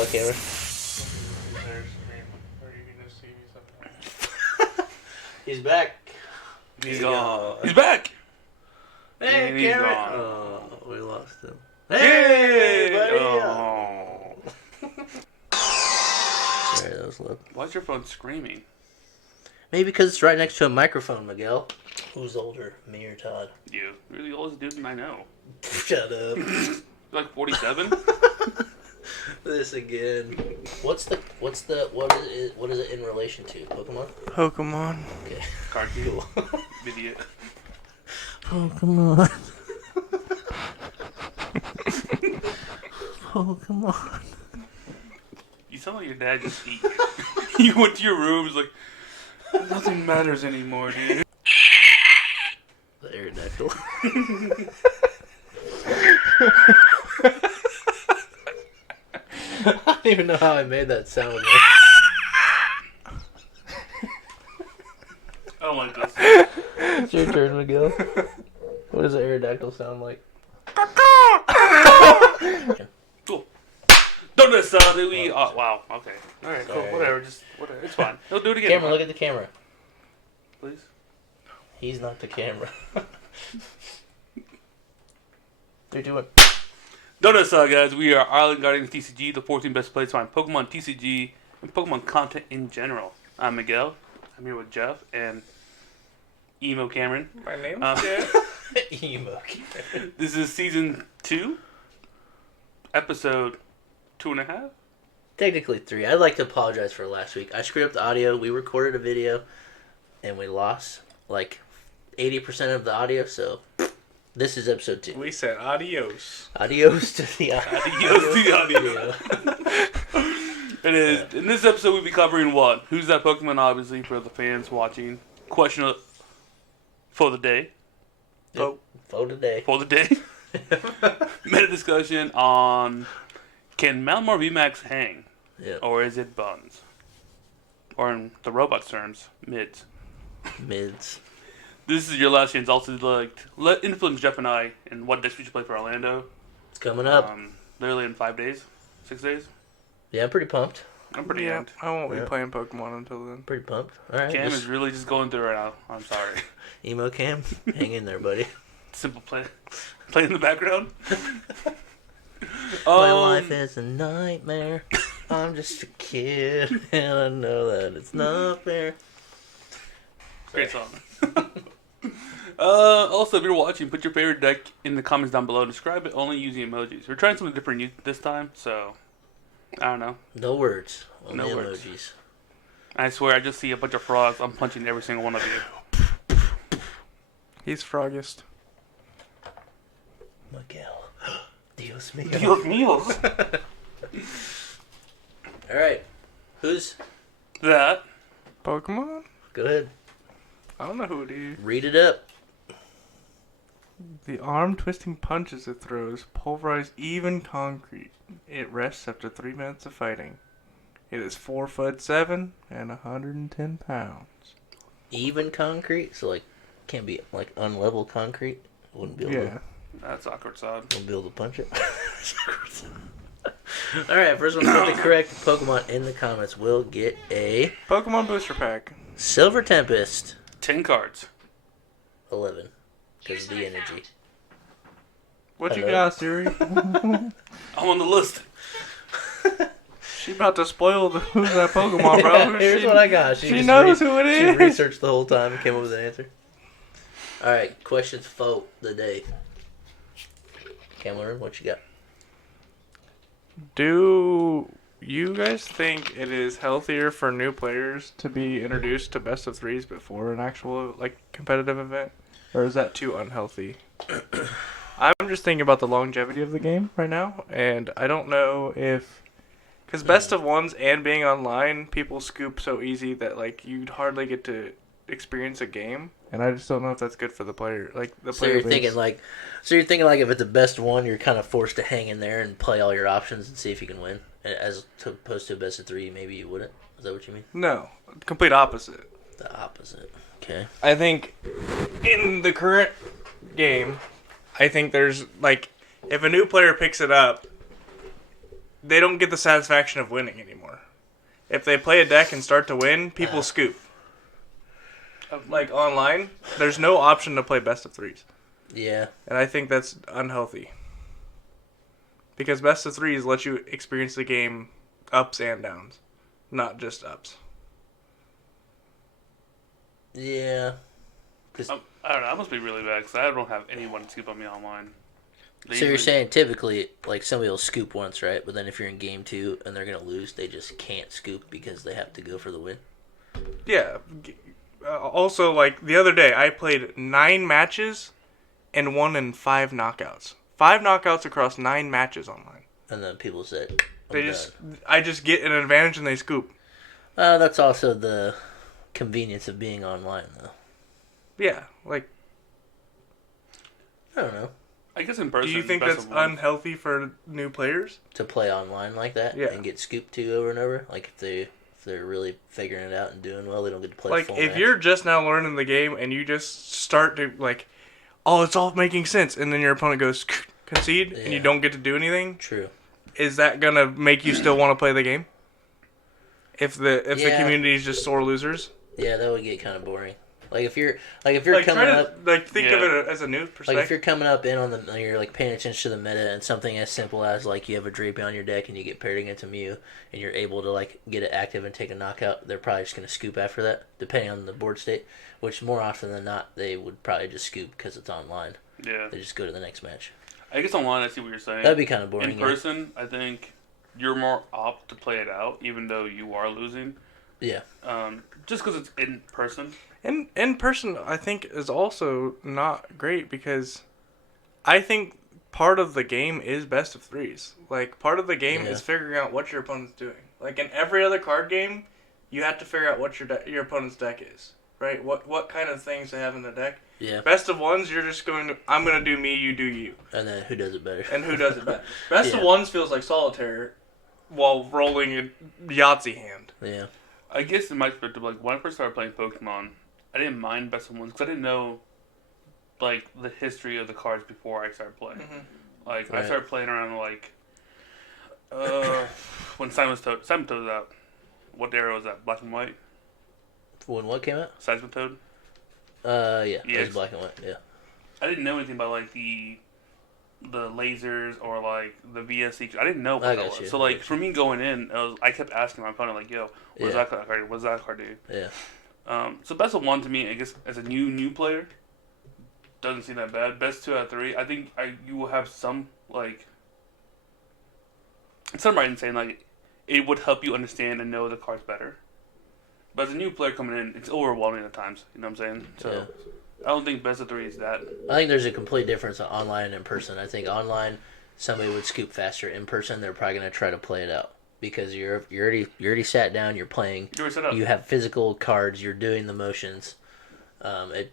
what, Cameron? He's back. He's gone. He's back. Hey, and he's Cameron. gone. Oh, we lost him. Hey, buddy. oh. Sorry, that was loud. Why's your phone screaming? Maybe because it's right next to a microphone, Miguel. Who's older, me or Todd? You. You're the oldest dude I know. Shut up. You're like 47? This again. What is it in relation to? Pokemon. Okay. Card Cool. Idiot. Pokemon. Pokemon. You sound like your dad just eat you. You went to your room, was like, nothing matters anymore, dude. The Aerodactyl. I don't even know how I made that sound. I don't like this. It's your turn, Miguel. What does an Aerodactyl sound like? Cool. Don't do that, we. Oh, wow. Okay. All right. Sorry. Cool. Whatever. Just whatever. It's fine. He'll do it again. Camera, look at the camera. Please. He's not the camera. 3, 2, 1. Don't know, guys. We are Island Guardians TCG, the 14 best plays to find Pokemon TCG and Pokemon content in general. I'm Miguel. I'm here with Jeff and Emo Cameron. My name's Jeff. Emo Cameron. This is season 2, episode 2.5. Technically 3. I'd like to apologize for last week. I screwed up the audio. We recorded a video, and we lost like 80% of the audio, so this is episode 2. We said adios. Adios to the audio. Adios to the audio. It is. In this episode, we'll be covering what? Who's that Pokemon, obviously, for the fans watching. Question for the day. For today. For the day. Meta discussion on can Malamar VMAX hang? Yeah. Or is it buns? Or in the robot's terms, mids. Mids. This is your last chance also to let influence Jeff and I in what decks we should play for Orlando. It's coming up. Literally in 5 days, 6 days. Yeah, I'm pretty pumped. I'm pretty amped. I won't be playing Pokemon until then. Pretty pumped. All right. Cam is really just going through it right now. I'm sorry. Emo Cam, hang in there, buddy. Simple play. Play in the background. My life is a nightmare. I'm just a kid, and I know that it's not fair. Great song. Also, if you're watching, put your favorite deck in the comments down below. Describe it only using emojis. We're trying something different this time, so I don't know. No words. Only No words. emojis. I swear, I just see a bunch of frogs. I'm punching every single one of you. He's Froggist. Miguel. Dios mío. Dios míos. Alright. Who's? That. Pokemon? Go ahead. I don't know who it is. Read it up. The arm-twisting punches it throws pulverize even concrete. It rests after 3 minutes of fighting. It is 4'7" and 110 pounds. Even concrete? So, like, can't be, like, unlevel concrete? Wouldn't be able to. That's awkward, son. Wouldn't be able to punch it. Alright, first one to put the correct Pokemon in the comments will get a Pokemon Booster Pack. Silver Tempest. 10 cards. 11. Because of the energy. What you Hello. got, Siri? I'm on the list. She about to spoil who's that Pokemon, bro. Here's what I got. She just knows who it She is. researched the whole time and came up with an answer. Alright, questions for the day. Cameron, what you got? Do you guys think it is healthier for new players to be introduced to best of threes before an actual competitive event? Or is that too unhealthy? I'm just thinking about the longevity of the game right now, and I don't know if... Because best of ones and being online, people scoop so easy that you'd hardly get to experience a game, and I just don't know if that's good for the player. So you're thinking if it's a best one, you're kind of forced to hang in there and play all your options and see if you can win, as opposed to a best of 3. Maybe you wouldn't. Is that what you mean? No, complete opposite. The opposite. Okay. I think in the current game, I think there's if a new player picks it up, they don't get the satisfaction of winning anymore. If they play a deck and start to win, people scoop. Like online, there's no option to play best of threes. Yeah. And I think that's unhealthy. Because best of threes let you experience the game ups and downs, not just ups. Yeah. I don't know. I must be really bad because I don't have anyone scoop on me online. So you're saying typically, like, somebody will scoop once, right? But then if you're in game 2 and they're going to lose, they just can't scoop because they have to go for the win? Yeah. Also, like, the other day, I played 9 matches and won in 5 knockouts. 5 knockouts across 9 matches online. And then people said, I just get an advantage and they scoop. That's also the convenience of being online, though. Yeah, like... I don't know. I guess in person. Do you think that's unhealthy for new players? To play online like that? Yeah. And get scooped to over and over? Like, if they're really figuring it out and doing well, they don't get to play full If match. you're just now learning the game and you just start to, like, oh, it's all making sense, and then your opponent goes concede, and you don't get to do anything. True. Is that gonna make you still want to play the game? If the community is just sore losers. Yeah, that would get kind of boring. Like if you're coming up, think of it as a new perspective. like if you're coming up in on you're like paying attention to the meta, and something as simple as like you have a Drape on your deck and you get paired against a Mew and you're able to like get it active and take a knockout, they're probably just gonna scoop after that, depending on the board state. Which more often than not, they would probably just scoop because it's online. Yeah. They just go to the next match. I guess online, I see what you're saying. That'd be kind of boring. In person, I think you're more apt to play it out, even though you are losing. Yeah. Just because it's in person. And in person, I think, is also not great because I think part of the game is best of threes. Like, part of the game is figuring out what your opponent's doing. Like, in every other card game, you have to figure out what your opponent's deck is, right? What kind of things they have in the deck. Yeah. Best of ones, you're just going to, I'm going to do me, you do you. And then who does it better? And who does it better. Best of ones feels like solitaire while rolling a Yahtzee hand. Yeah. I guess in my perspective, like, when I first started playing Pokemon, I didn't mind best of ones because I didn't know, like, the history of the cards before I started playing. Mm-hmm. Like, Right. I started playing around, like, when Seismitoad was out. What era was that? Black and white? When what came out? Seismitoad? Yeah. It Yes. was black and white. Yeah. I didn't know anything about, like, the lasers or, like, the VSC. I didn't know what that was. So, like, for me going in, I kept asking my opponent, like, yo, what does that card do? What does that card do? Yeah. So best of one to me, I guess, as a new player, doesn't seem that bad. Best 2 out of 3, I think you will have some, like, some writing saying, like, it would help you understand and know the cards better. But as a new player coming in, it's overwhelming at times. You know what I'm saying? So I don't think best of 3 is that. I think there's a complete difference on online and in person. I think online, somebody would scoop faster. In person, they're probably going to try to play it out. Because you're already sat down, you're playing, you have physical cards, you're doing the motions. It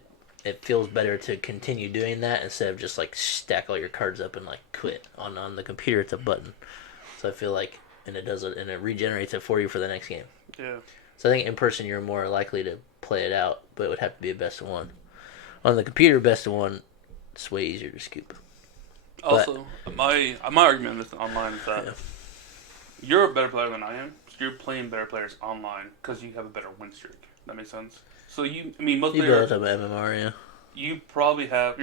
feels better to continue doing that instead of just like stack all your cards up and like quit. On the computer, it's a button, so I feel like and it regenerates it for you for the next game. Yeah. So I think in person you're more likely to play it out, but it would have to be a best of one. On the computer, best of one, it's way easier to scoop. Also, my argument on this online is that. Yeah. You're a better player than I am. So you're playing better players online because you have a better win streak. That makes sense. So most players. You build up MMR, yeah. You're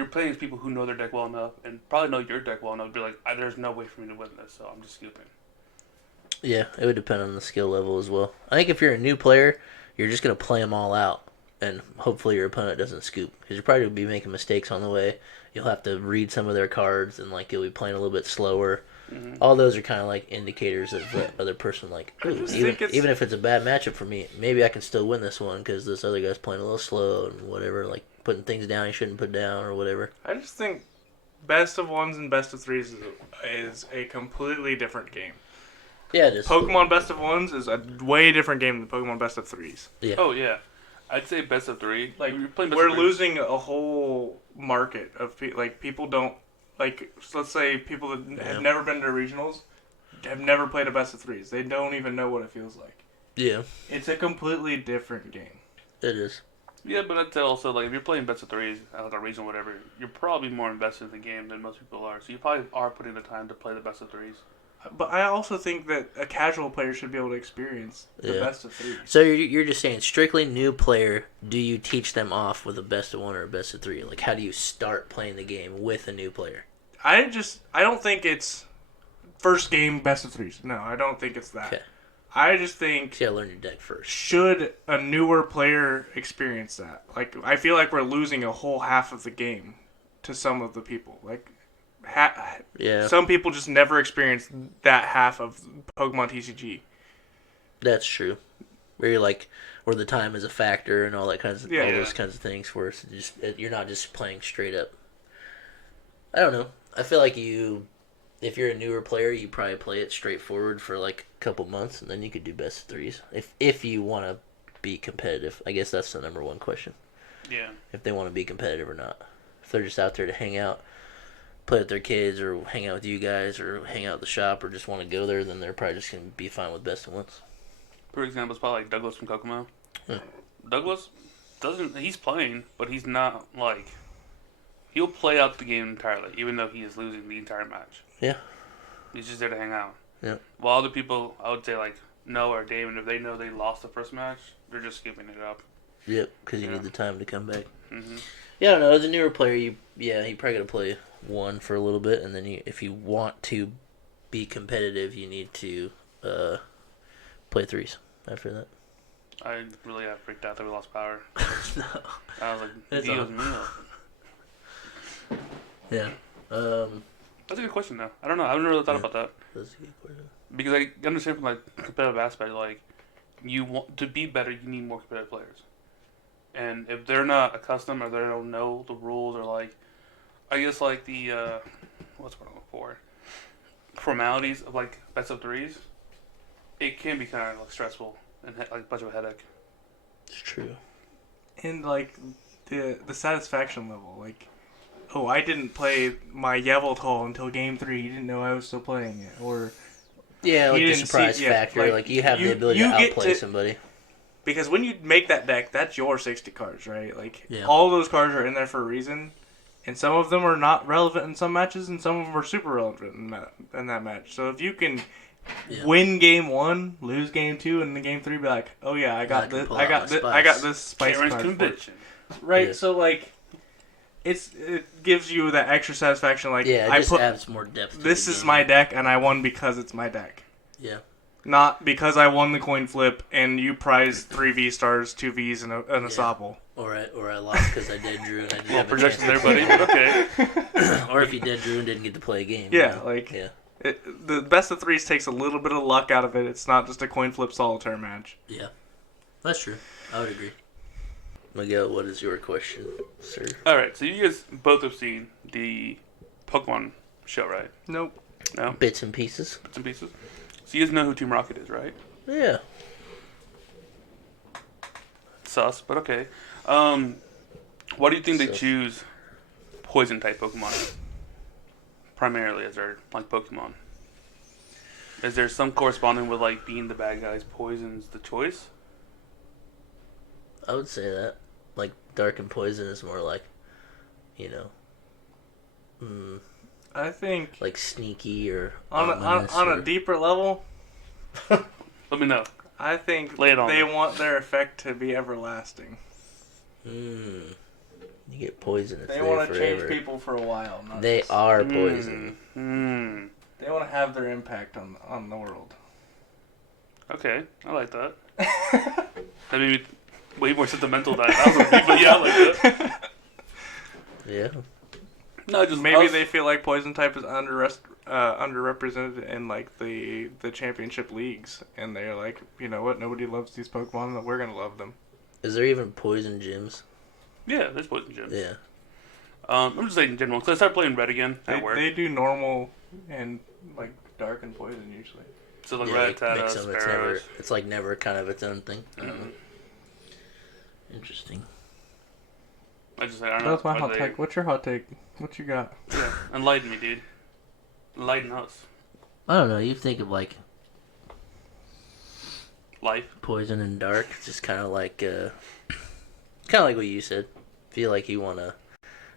playing against people who know their deck well enough and probably know your deck well enough to be like, there's no way for me to win this, so I'm just scooping. Yeah, it would depend on the skill level as well. I think if you're a new player, you're just going to play them all out, and hopefully your opponent doesn't scoop. Because you're probably going to be making mistakes on the way. You'll have to read some of their cards, and like you'll be playing a little bit slower. Mm-hmm. All those are kind of like indicators of the other person. Like, even if it's a bad matchup for me, maybe I can still win this one because this other guy's playing a little slow and whatever, like putting things down he shouldn't put down or whatever. I just think best of ones and best of threes is a completely different game. Yeah, it is. Pokemon best of ones is a way different game than Pokemon best of threes. Yeah. Oh yeah, I'd say best of 3. Like you're playing we're losing a whole market of people don't. Like, let's say people that have never been to regionals have never played a best of threes. They don't even know what it feels like. Yeah. It's a completely different game. It is. Yeah, but I'd say also, like, if you're playing best of 3s, like a regional or whatever, you're probably more invested in the game than most people are. So you probably are putting the time to play the best of 3s. But I also think that a casual player should be able to experience the best of 3. So you're just saying strictly new player. Do you teach them off with a best of 1 or a best of 3? Like, how do you start playing the game with a new player? I don't think it's first game best of 3s. No, I don't think it's that. Okay. I just think You gotta learn your deck first. should a newer player experience that? Like, I feel like we're losing a whole half of the game to some of the people. Like, Yeah, some people just never experience that half of Pokemon TCG. that's true. Where you're like, where the time is a factor and all that kinds of all those kinds of things. Where it's just you're not just playing straight up. I don't know. I feel like if you're a newer player, you probably play it straightforward for like a couple months, and then you could do best of 3s if you want to be competitive. I guess that's the number one question. Yeah. If they want to be competitive or not. If they're just out there to hang out, play with their kids, or hang out with you guys, or hang out at the shop, or just want to go there, then they're probably just gonna be fine with best of 1s. For example, it's probably like Douglas from Kokomo. Yeah. Douglas he's playing, but he's not like, he'll play out the game entirely, even though he is losing the entire match. Yeah. He's just there to hang out. Yeah. While other people, I would say like Noah or Damon, if they know they lost the first match, they're just skipping it up. Yep, because you need the time to come back. Mm-hmm. Yeah, I don't know. As a newer player, you probably got to play 1 for a little bit, and then if you want to be competitive, you need to play 3s after that. I really got freaked out that we lost power. No. I was like, It's Dios on. mío. Yeah. That's a good question, though. I don't know. I haven't really thought about that. That's a good question. Because I understand from like competitive aspect, like you want to be better, you need more competitive players. And if they're not accustomed or they don't know the rules or like, I guess like the what's what I'm looking for, formalities of like best of 3s, it can be kind of like stressful and like a bunch of a headache. It's true. And like the satisfaction level, like, oh, I didn't play my Yveltal until game 3. You didn't know I was still playing it, or Yeah, like you the didn't surprise see- yeah, factor. Like you have the ability you to get outplay to- somebody. because when you make that deck, that's your 60 cards, right? Like, Yeah. all those cards are in there for a reason, and some of them are not relevant in some matches, and some of them are super relevant in that match. So if you can win game 1, lose game 2, and then game 3 be like, oh yeah, I got this, I got this spice Karen's card for it. conviction. Right? Yeah. So like, it gives you that extra satisfaction. Like, Yeah, it I just put adds more depth. To this the is game. my deck, and I won because it's my deck. Yeah. Not because I won the coin flip and you prized 3 V stars, 2 Vs, and a Sobble. Or I lost because I dead drew and I didn't Well, have a projection chance. there, buddy. But okay. Or if you dead drew and didn't get to play a game. Yeah, like, Yeah. the best of 3s takes a little bit of luck out of it. It's not just a coin flip solitaire match. Yeah. That's true. I would agree. Miguel, what is your question, sir? All right. So you guys both have seen the Pokemon show, right? Nope. No. Bits and pieces. Bits and pieces. So you guys know who Team Rocket is, right? Yeah. Sus, but okay. Why do you think they Sus. choose poison type Pokemon primarily as their like Pokemon? Is there some corresponding with like being the bad guys? Poison's the choice. I would say that. Like, dark and poison is more like, you know, I think like sneaky or on ominous a uh, or- deeper level, Let me know. I think Lay it on they me. want their effect to be everlasting. You get poison. It's They there want to change forever. people for a while. Not They just- are poison. They want to have their impact on the world. Okay, I like that. That made me way more sentimental than I was gonna be, but yeah, I like that. Yeah. No, just Maybe us. they feel like poison type is underrepresented in like the championship leagues, and they're like, you know what, nobody loves these Pokemon, we're gonna love them. Is there even poison gyms? Yeah, there's poison gyms. Yeah. I'm just saying in general because I started playing Red again at work. They do normal and like dark and poison usually. So like Yeah, like, Rattata, mix 'em, Sparrows. it's like never kind of its own thing. I don't know. Interesting. I don't know. That's my why hot they- take. What's your hot take? What you got? Yeah, enlighten me, dude. Enlighten us. I don't know. You think of like Life. poison and dark, it's just kind of like what you said. Feel like you want to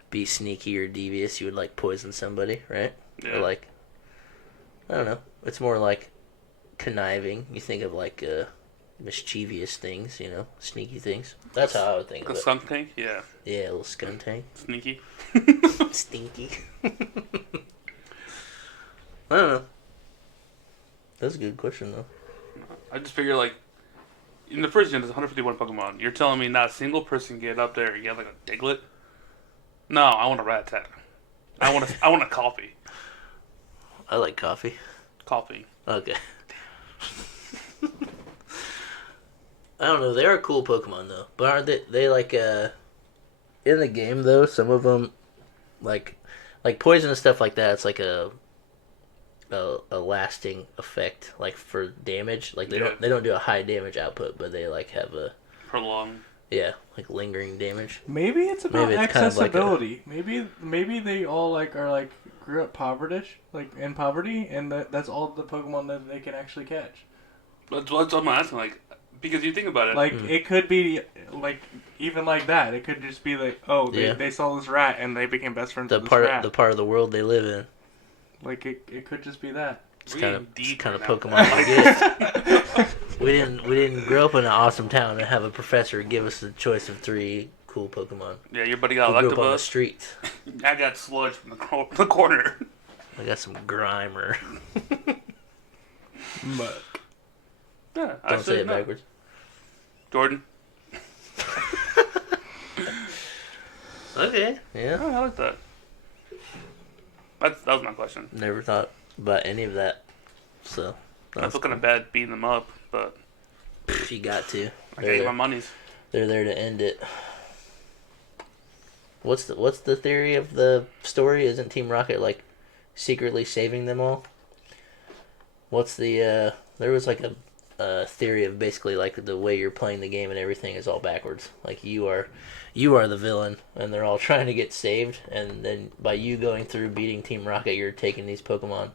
be sneaky or devious, you would like poison somebody, right? Yeah. Or like, I don't know. It's more like conniving. You think of like mischievous things, sneaky things. That's how I would think The of it. skunk tank, yeah. Yeah, a little skunk tank. Sneaky. Stinky. I don't know. That's a good question, though. I just figure, like, in the first gen, there's 151 Pokemon. You're telling me not a single person can get up there and get, like, a Diglett? No, I want a Rattata. I want a coffee. I like coffee. Coffee. Okay. I don't know. They are cool Pokemon, though. But aren't they like, in the game, though, some of them, like poison and stuff like that, it's like a lasting effect, like for damage. Like they don't do a high damage output, but they like have a Prolonged. yeah, like lingering damage. Maybe it's about Maybe it's kind of like accessibility. Maybe they all are grew up in poverty, and that's all the Pokemon that they can actually catch. That's what I'm asking, like, because you think about it. It could be even like that. It could just be like, they saw this rat and they became best friends with this rat. The part of the world they live in. Like it could just be that. It's kind of Pokemon we get. We didn't grow up in an awesome town and have a professor give us the choice of 3 cool Pokemon. Yeah, your buddy got we grew up on the Electabuzz. streets. I got Sludge from the corner. I got some Grimer. But Yeah, Don't say it backwards. Jordan. Okay, yeah. Oh, I like that. That was my question. Never thought about any of that. So I feel kind of bad beating them up, but you got to. I gotta get my monies. They're there to end it. What's the theory of the story? Isn't Team Rocket like secretly saving them all? What's the there was like a theory of basically like the way you're playing the game and everything is all backwards. Like you are the villain and they're all trying to get saved, and then by you going through beating Team Rocket, you're taking these Pokemon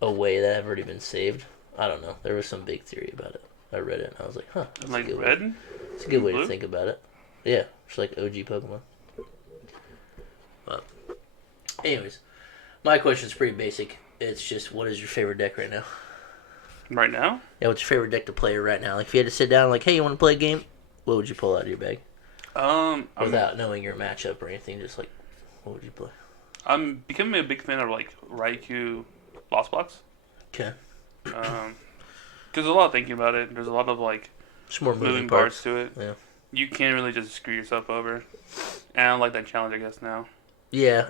away that have already been saved. I don't know. There was some big theory about it. I read it and I was like, huh. That's Like a good red? way. It's a good way Blue? to think about it. Yeah, it's like OG Pokemon. But anyways, my question's pretty basic. It's just, what is your favorite deck right now? Right now? Yeah, what's your favorite deck to play right now? Like, if you had to sit down, like, hey, you want to play a game? What would you pull out of your bag? Without knowing your matchup or anything, just like, what would you play? I'm becoming a big fan of like Raikou Lost Box. Okay. Because there's a lot of thinking about it. There's a lot of like Just more moving parts to it. Yeah. You can't really just screw yourself over. And I like that challenge, I guess, now. Yeah,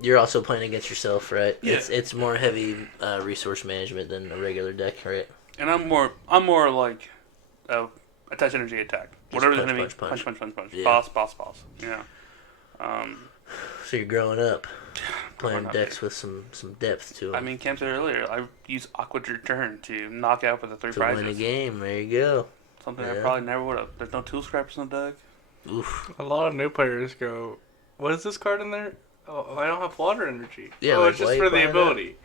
you're also playing against yourself, right? Yeah. It's more heavy resource management than a regular deck, right? And I'm more like attach energy attack. Just Whatever the punch, enemy punch. punch. Yeah. Boss. Yeah. So you're growing up, playing Growing up, decks with some depth to them. I mean, Cam said earlier, I use Aqua Return to knock out for the 3 to prizes. win a game, there you go. Something I Yeah. probably never would have. There's no tool scrappers in the deck. Oof. a lot of new players go, what is this card in there? Oh, I don't have water energy. Yeah, oh, like, it's why just you for the playing ability.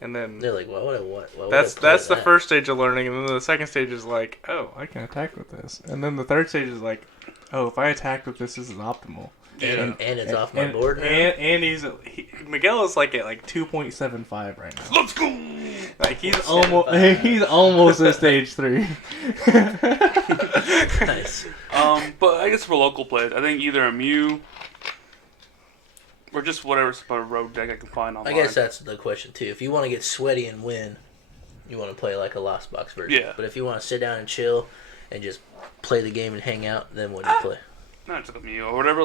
And then They're like, why would I want? Why would that's I play the that? first stage of learning, and then the second stage is like, oh, I can attack with this, and then the third stage is like, oh, if I attack with this is optimal. And it's off my board now. And Miguel is like at 2.75 right now. Let's go! Like he's almost at stage 3. Nice. But I guess for local players, I think either a Mew or just whatever sort of road deck I can find online. I guess that's the question too. If you want to get sweaty and win, you want to play like a Lost Box version. Yeah. But if you want to sit down and chill and just play the game and hang out, then what do you play? Not just a Mew or whatever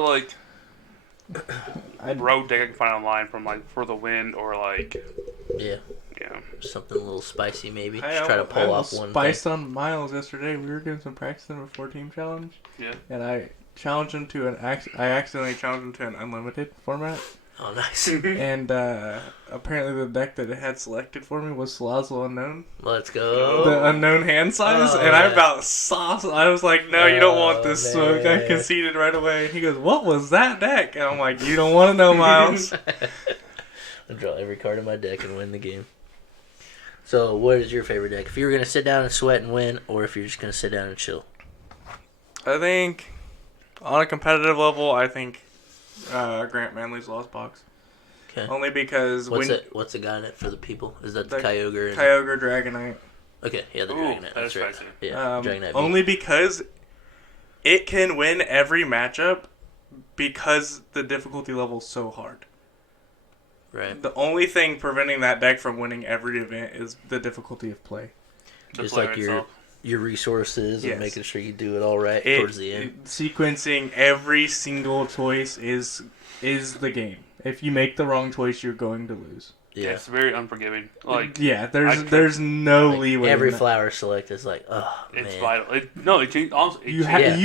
road deck I can find online from for the wind or Yeah, yeah. something a little spicy maybe. Just try to pull off one spiced thing. on Miles yesterday. We were doing some practicing before team challenge. Yeah. And I challenged him to I accidentally challenged him to an unlimited format. Oh, nice. And apparently the deck that it had selected for me was Salazzle Unknown. Let's go. The unknown hand size. Oh, and I yeah. about sauce. I was like, no, you don't want this smoke. I man. conceded right away. And he goes, what was that deck? And I'm like, you don't want to know, Miles. I'll draw every card in my deck and win the game. So, what is your favorite deck? If you were going to sit down and sweat and win, or if you're just going to sit down and chill? I think on a competitive level, I think Grant Manley's Lost Box. Okay. Only because What's the guy in it for the people? Is that the The Kyogre? Kyogre Dragonite. Okay, yeah, the Ooh, Dragonite. that That's is right. spicy. Yeah, Dragonite. Only because it can win every matchup because the difficulty level is so hard. Right. The only thing preventing that deck from winning every event is the difficulty of play. Just like your resources Yes. and making sure you do it all right towards the end. Sequencing every single choice is the game. If you make the wrong choice, you're going to lose. Yeah, it's very unforgiving. Like, yeah, there's no leeway. Every in that. flower select is like, oh man. it's vital. You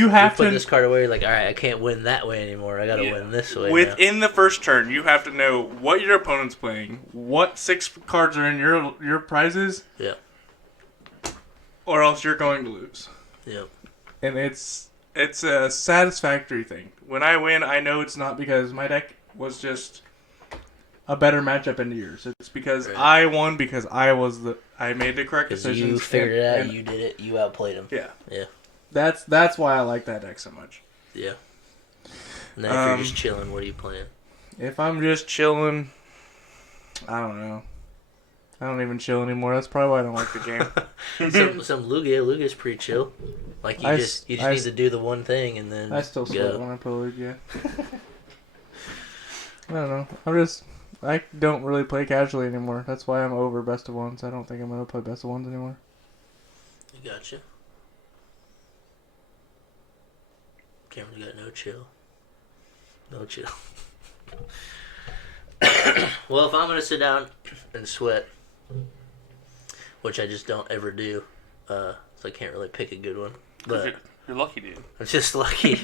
have put to this card away. You're like, all right, I can't win that way anymore. I got to win this way. Within the first turn, you have to know what your opponent's playing, what 6 cards are in your prizes. Yeah. Or else you're going to lose. Yep. And it's a satisfactory thing. When I win, I know it's not because my deck was just a better matchup into yours. It's because I won because I made the correct decisions. You figured it out. You did it. You outplayed him. Yeah. Yeah. That's why I like that deck so much. Yeah. And then if you're just chilling, what are you playing? If I'm just chilling, I don't know. I don't even chill anymore. That's probably why I don't like the game. some Lugia. Lugia's pretty chill. Like you just need to do the one thing and then I still sweat when I play Lugia. I don't know. I don't really play casually anymore. That's why I'm over best of ones. I don't think I'm gonna play best of ones anymore. You gotcha. Cameron's got no chill. No chill. Well, if I'm gonna sit down and sweat, which I just don't ever do, so I can't really pick a good one. But you're lucky, dude. I'm just lucky.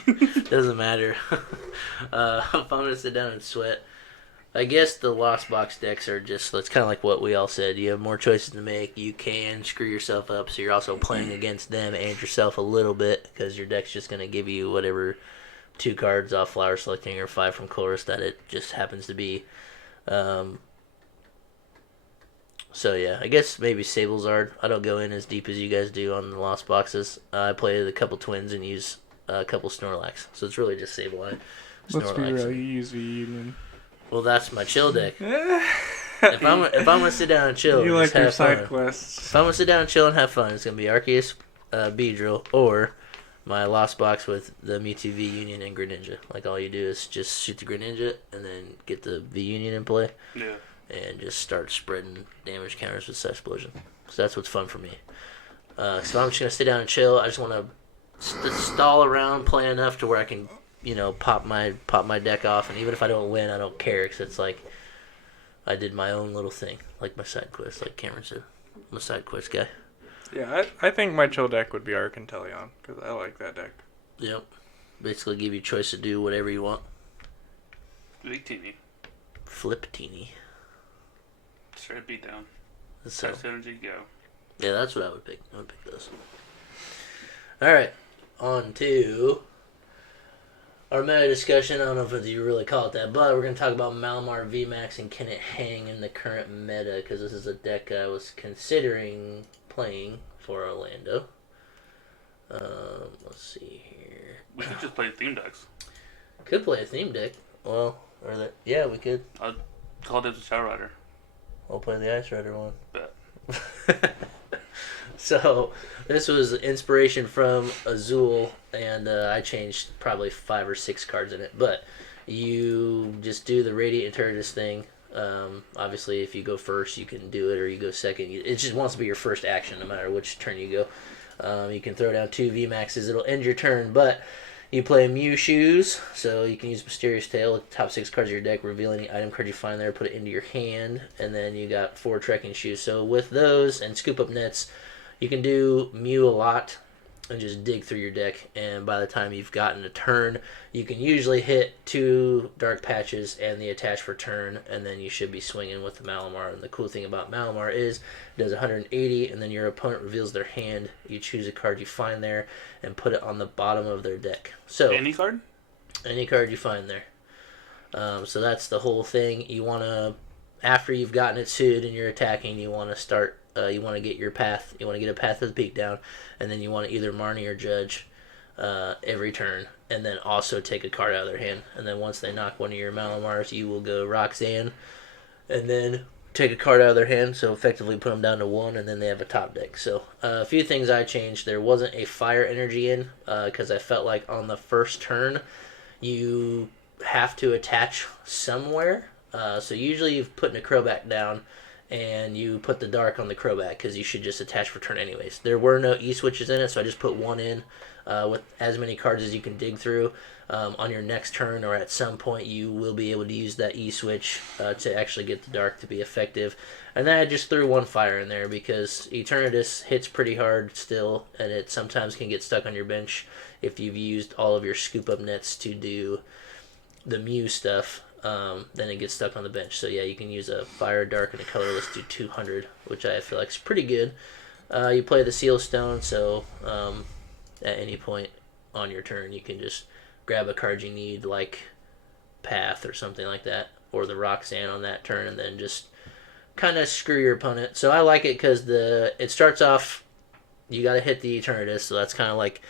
Doesn't matter. If I'm gonna sit down and sweat, I guess the Lost Box decks are just, that's kind of like what we all said. You have more choices to make. You can screw yourself up, so you're also playing against them and yourself a little bit because your deck's just going to give you whatever 2 cards off flower selecting or 5 from chorus that it just happens to be. So yeah, I guess maybe Sablezard. I don't go in as deep as you guys do on the Lost Boxes. I play a couple Twins and use a couple Snorlax. So it's really just Sableye. Let's be real, you use V Union. Well, that's my chill deck. If I'm gonna sit down and chill, you and like just your have side fun. quests. If I'm gonna sit down and chill and have fun, it's gonna be Arceus, Beedrill, or my Lost Box with the Mewtwo V Union and Greninja. Like all you do is just shoot the Greninja and then get the V Union in play. Yeah. And just start spreading damage counters with Set Explosion. So that's what's fun for me. So I'm just gonna sit down and chill. I just want to stall around, play enough to where I can, pop my deck off. And even if I don't win, I don't care because it's like I did my own little thing, like my side quest, like Cameron said. I'm a side quest guy. Yeah, I think my chill deck would be Arcanteleon because I like that deck. Yep. Basically, give you a choice to do whatever you want. Big teeny. Flip teeny. Straight beat down. So, Test energy, go. yeah, that's what I would pick. I would pick those. Alright, on to our meta discussion. I don't know if you really call it that, but we're going to talk about Malamar VMAX and can it hang in the current meta, because this is a deck I was considering playing for Orlando. Let's see here. We could just play theme decks. Could play a theme deck. Well, yeah, we could. I'd call it as a Shadow Rider. We'll play the Ice Rider one. Bet. So, this was inspiration from Azul, and I changed probably 5 or 6 cards in it. But you just do the Radiant Eternatus thing. Obviously, if you go first, you can do it, or you go second. It just wants to be your first action, no matter which turn you go. You can throw down 2 VMAXs. It'll end your turn, but you play Mew Shoes, so you can use Mysterious Tail, top 6 cards of your deck, reveal any item card you find there, put it into your hand, and then you got 4 Trekking Shoes. So with those and Scoop Up Nets, you can do Mew a lot and just dig through your deck, and by the time you've gotten a turn, you can usually hit 2 Dark Patches and the attach for turn, and then you should be swinging with the Malamar. And the cool thing about Malamar is it does 180, and then your opponent reveals their hand. You choose a card you find there and put it on the bottom of their deck. So Any card? Any card you find there. So that's the whole thing. You want to, after you've gotten it suited and you're attacking, you want to start. You want to get your path. You want to get a Path of the Peak down, and then you want to either Marnie or Judge every turn, and then also take a card out of their hand. And then once they knock one of your Malamars, you will go Roxanne, and then take a card out of their hand, so effectively put them down to 1, and then they have a top deck. So a few things I changed. There wasn't a fire energy in, because I felt like on the first turn, you have to attach somewhere. So usually you've put a Crowback down, and you put the dark on the Crowback, because you should just attach for turn anyways. There were no E-switches in it, so I just put 1 in, with as many cards as you can dig through. On your next turn or at some point you will be able to use that E-switch to actually get the dark to be effective. And then I just threw 1 fire in there because Eternatus hits pretty hard still, and it sometimes can get stuck on your bench if you've used all of your scoop up nets to do the Mew stuff. Then it gets stuck on the bench. So yeah, you can use a fire, dark, and a colorless to 200, which I feel like is pretty good. You play the Seal Stone, so at any point on your turn you can just grab a card you need, like Path or something like that, or the Roxanne on that turn, and then just kind of screw your opponent. So I like it because it starts off, you got to hit the Eternatus, so that's kind of like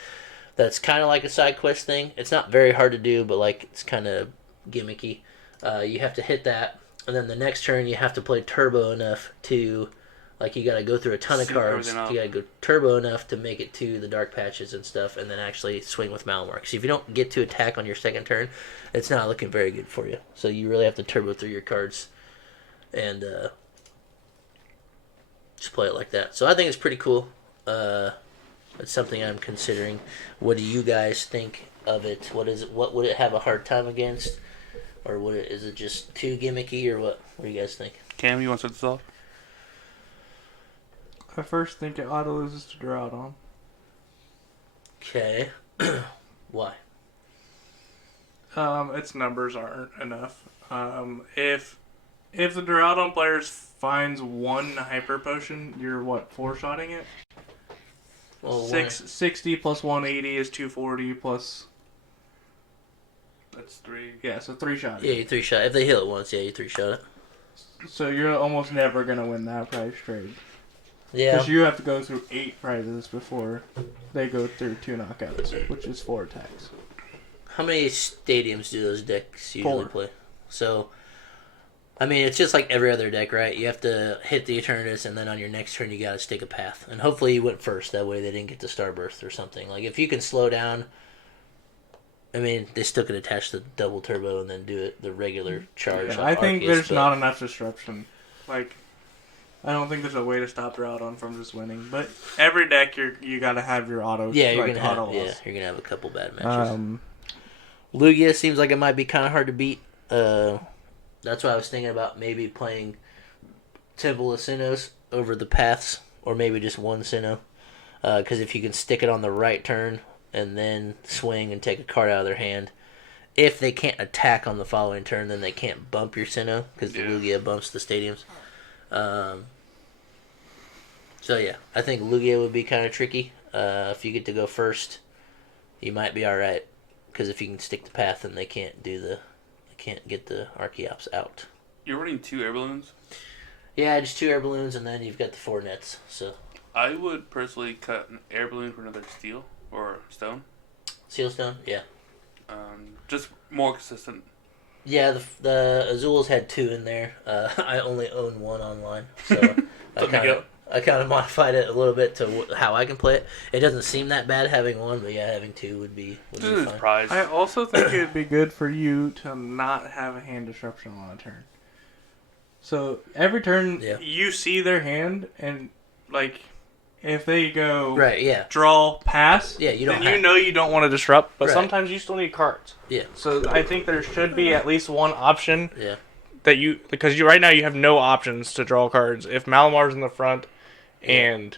a side quest thing. It's not very hard to do, but like it's kind of gimmicky. You have to hit that, and then the next turn you have to play turbo enough to, like, you got to go through a ton of cards. You got to go turbo enough to make it to the dark patches and stuff, and then actually swing with Malamar. Because if you don't get to attack on your second turn, it's not looking very good for you. So you really have to turbo through your cards and just play it like that. So I think it's pretty cool. It's something I'm considering. What do you guys think of it? What would it have a hard time against? Or is it just too gimmicky, or what? What do you guys think? Cam, you want to start this off? I first think it auto loses to Duraludon. Okay. Why? Its numbers aren't enough. If the Duraludon players finds 1 hyper potion, you're what, 4-shotting it? Well, 60 plus 180 is 240 plus. That's 3. Yeah, so 3-shot. Yeah, you 3-shot. If they heal it once, yeah, you 3-shot it. So you're almost never gonna win that prize trade. Yeah. Because you have to go through 8 prizes before they go through 2 knockouts, which is 4 attacks. How many stadiums do those decks usually 4. play? So, I mean, it's just like every other deck, right? You have to hit the Eternatus, and then on your next turn you gotta stick a path. And hopefully you went first, that way they didn't get the Starburst or something. Like, if you can slow down, I mean, they still could attach the double turbo and then do it the regular charge. Yeah, I think there's not enough disruption. Like, I don't think there's a way to stop Duraludon from just winning. But every deck, you gotta have your auto. Yeah, you're gonna have a couple bad matches. Lugia seems like it might be kind of hard to beat. That's why I was thinking about maybe playing Temple of Sinnohs over the paths, or maybe just 1 Sinnoh. Because if you can stick it on the right turn and then swing and take a card out of their hand, if they can't attack on the following turn, then they can't bump your Sinnoh, because the Lugia bumps the stadiums. So yeah, I think Lugia would be kind of tricky. If you get to go first, you might be all right, because if you can stick the path, then they can't get the Archeops out. You're running 2 air balloons? Yeah, just 2 air balloons, and then you've got the 4 nets. So I would personally cut an air balloon for another steel or stone. Seal Stone, yeah. Just more consistent. Yeah, the Azules had 2 in there. I only own 1 online, so I kind of modified it a little bit to how I can play it. It doesn't seem that bad having 1, but yeah, having 2 would be fine. Prize. I also think it would be good for you to not have a hand disruption on a turn. So every turn you see their hand, and like if they go draw, pass, you don't want to disrupt, but sometimes you still need cards. Yeah. So I think there should be at least one option. Yeah. Because right now you have no options to draw cards. If Malamar's in the front, and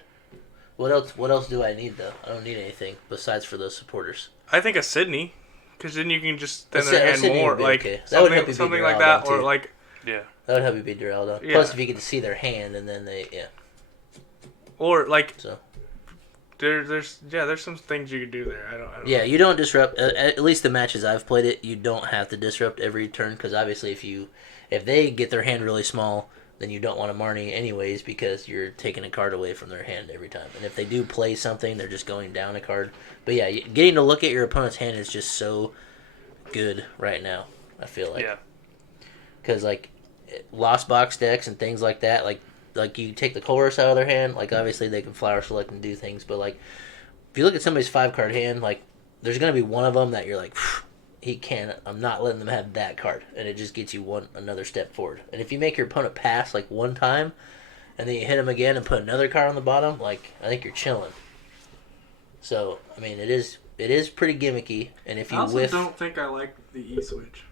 what else do I need though? I don't need anything besides for those supporters. I think a Sydney, because then you can just thin their hand more, like something like that, or like that would help you beat Duraludon. Yeah. Plus, if you get to see their hand, and then or like there's some things you could do there. I don't. Yeah, you don't disrupt. At least the matches I've played it, you don't have to disrupt every turn, because obviously if they get their hand really small, then you don't want to Marnie anyways because you're taking a card away from their hand every time. And if they do play something, they're just going down a card. But yeah, getting to look at your opponent's hand is just so good right now, I feel like. Yeah. Because, like, lost box decks and things like that, like you take the Colress out of their hand, like, obviously they can flower select and do things, but, like, if you look at somebody's 5-card hand, like, there's going to be one of them that you're like, he can't, I'm not letting them have that card, and it just gets you another step forward. And if you make your opponent pass, like, one time, and then you hit him again and put another card on the bottom, like, I think you're chilling. So, I mean, it is pretty gimmicky, and if you I also whiff... don't think I like the E-switch.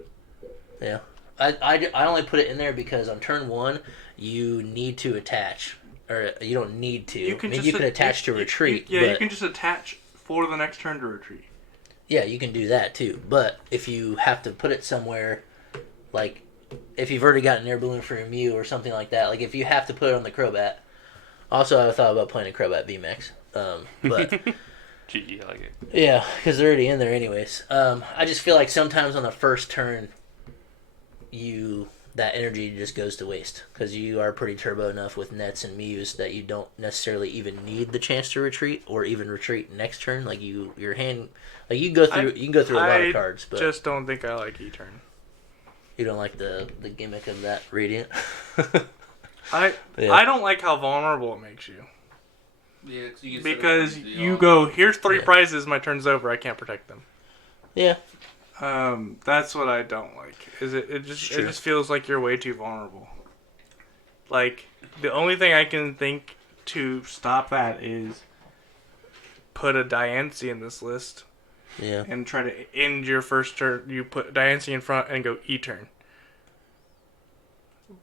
Yeah. I only put it in there because on turn 1, you need to attach. Or you don't need to. You can attach to retreat. You can just attach for the next turn to retreat. Yeah, you can do that too. But if you have to put it somewhere, like if you've already got an air balloon for your Mew or something like that, like if you have to put it on the Crobat. Also, I thought about playing a Crobat VMAX. But Cheeky, I like it. yeah, because they're already in there anyways. I just feel like sometimes on the first turn, that energy just goes to waste because you are pretty turbo enough with Nets and Mews that you don't necessarily even need the chance to retreat or even retreat next turn. Like your hand, like you can go through a lot of cards, but just don't think I like E-turn. You don't like the gimmick of that Radiant. I don't like how vulnerable it makes you. Yeah, because you go, here's 3 prizes, my turn's over, I can't protect them. Yeah. That's what I don't like. It just feels like you're way too vulnerable. Like the only thing I can think to stop that is put a Diancie in this list. Yeah. And try to end your first turn. You put Diancie in front and go E-turn.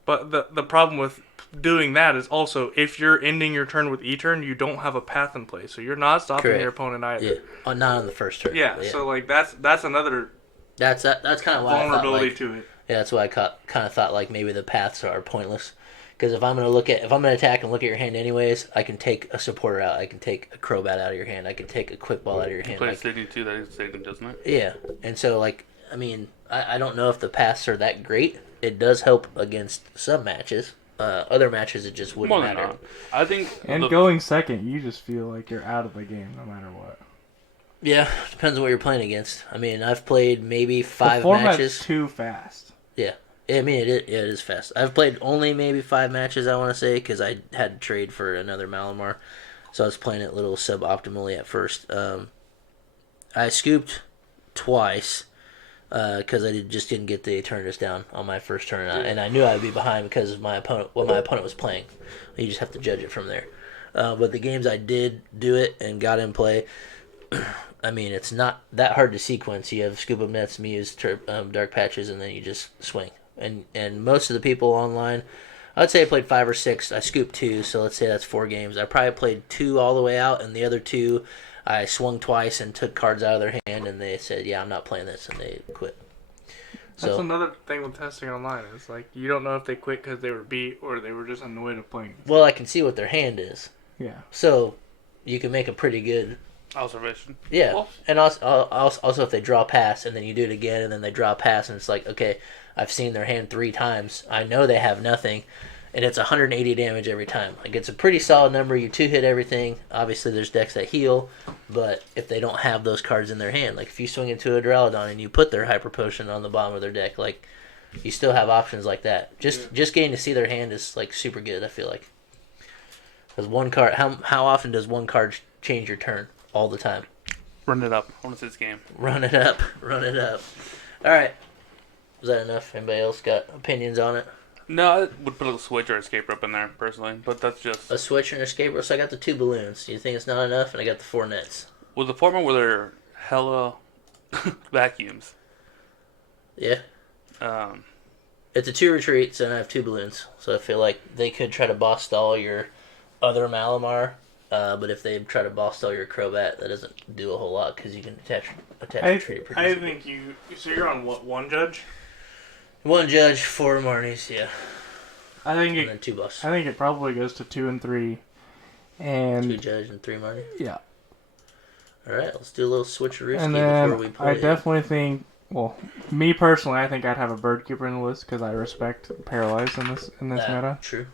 But the problem with doing that is also if you're ending your turn with E-turn, you don't have a path in place, so you're not stopping your opponent either. Yeah, not on the first turn. Yeah, so like that's another. That's kind of why vulnerability I thought, to it. Yeah, that's why I kind of thought like maybe the paths are pointless. Because if I'm gonna attack and look at your hand anyways, I can take a supporter out. I can take a Crobat out of your hand. I can take a quick ball out of your hand. Play Sydney too. That is Sydney, doesn't it? Yeah, and so like I mean I don't know if the paths are that great. It does help against some matches. Other matches it just wouldn't matter. Not. I think going second, you just feel like you're out of the game no matter what. Yeah, depends on what you're playing against. I mean, I've played maybe 5 the format's matches. Too fast. Yeah. I mean, it is fast. I've played only maybe 5 matches, I want to say, because I had to trade for another Malamar. So I was playing it a little suboptimally at first. I scooped twice because I just didn't get the Eternatus down on my first turn. And I knew I'd be behind because of what my opponent was playing. You just have to judge it from there. But the games I did do it and got in play, I mean, it's not that hard to sequence. You have Scoop of Nets, Mews, Dark Patches, and then you just swing. And most of the people online, I'd say I played 5 or 6. I scooped 2, so let's say that's 4 games. I probably played 2 all the way out, and the other 2, I swung twice and took cards out of their hand, and they said, yeah, I'm not playing this, and they quit. That's another thing with testing online. It's like you don't know if they quit because they were beat or they were just annoyed of playing. Well, I can see what their hand is. Yeah. So you can make a pretty good observation. Yeah, well, and also if they draw pass and then you do it again and then they draw pass and it's like, okay, I've seen their hand 3 times. I know they have nothing, and it's 180 damage every time. Like it's a pretty solid number. You 2-hit everything. Obviously, there's decks that heal, but if they don't have those cards in their hand, like if you swing into a Duraludon and you put their Hyper Potion on the bottom of their deck, like you still have options like that. Just getting to see their hand is like super good. I feel like because one card. How often does one card change your turn? All the time. Run it up. I want to see this game. Run it up. Run it up. All right. Was that enough? Anybody else got opinions on it? No, I would put a switch or escape rope in there, personally. But that's just... A switch and escape rope? So I got the 2 balloons. You think it's not enough? And I got the 4 nets. Well, the former were there hella vacuums. Yeah. It's a 2 retreats, and I have 2 balloons. So I feel like they could try to boss stall your other Malamar. But if they try to boss stall your Crobat, that doesn't do a whole lot because you can attach retreat pretty I think you... So you're on what, 1 judge? 1 judge, 4 Marnies, yeah. I think and then 2 buffs. I think it probably goes to 2 and 3. And 2 judge and 3 Marnie? Yeah. Alright, let's do a little switcherooski and then before we play. I definitely think Well, me personally, I think I'd have a bird keeper in the list because I respect paralyzed in this meta. True.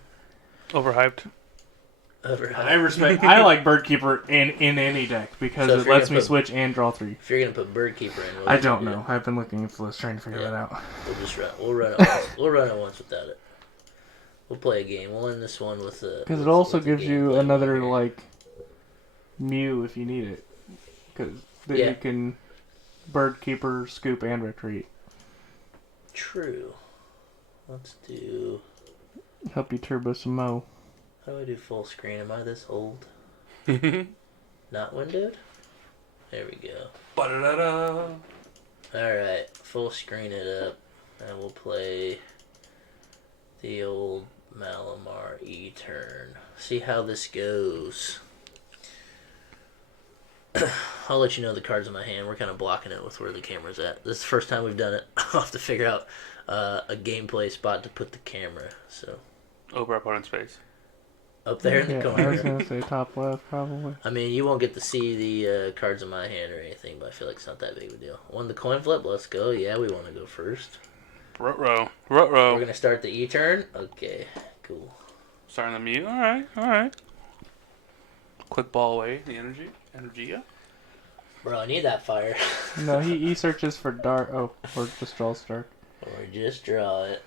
Overhyped. I like bird keeper in any deck because So if it you're lets gonna me put- switch and draw 3. If you're gonna put bird keeper in, I don't know. I've been looking at the list trying to figure that out. We'll just run. We'll run it. Once. We'll run it once without it. We'll play a game. We'll end this one with a. Because it also with the gives you gameplay another here. like Mew if you need it. Because then Yeah. you can bird keeper, scoop, and retreat. True. Let's do. Help you turbo some mo. How do I do full screen? Am I this old? Ba-da-da-da. Not windowed? There we go. Ba-da-da-da. Alright, full screen it up. And we'll play the old Malamar E-turn. See how this goes. I'll let you know the cards in my hand. We're kind of blocking it with where the camera's at. This is the first time we've done it. I'll have to figure out a gameplay spot to put the camera. So Over opponent's face. up there in the Yeah, I corner. was gonna say top left probably. I mean, you won't get to see the cards in my hand or anything, but I feel like it's not that big of a deal. Won the coin flip. Let's go. Yeah, we want to go first. Ruh-roh. We're Ruh-roh. going to start the E-turn. Okay, cool. Starting the mute. Alright. Quick ball away. The Energia. Bro, I need that fire. No, he searches for dark. Oh, or just draws dark. Or just draw it.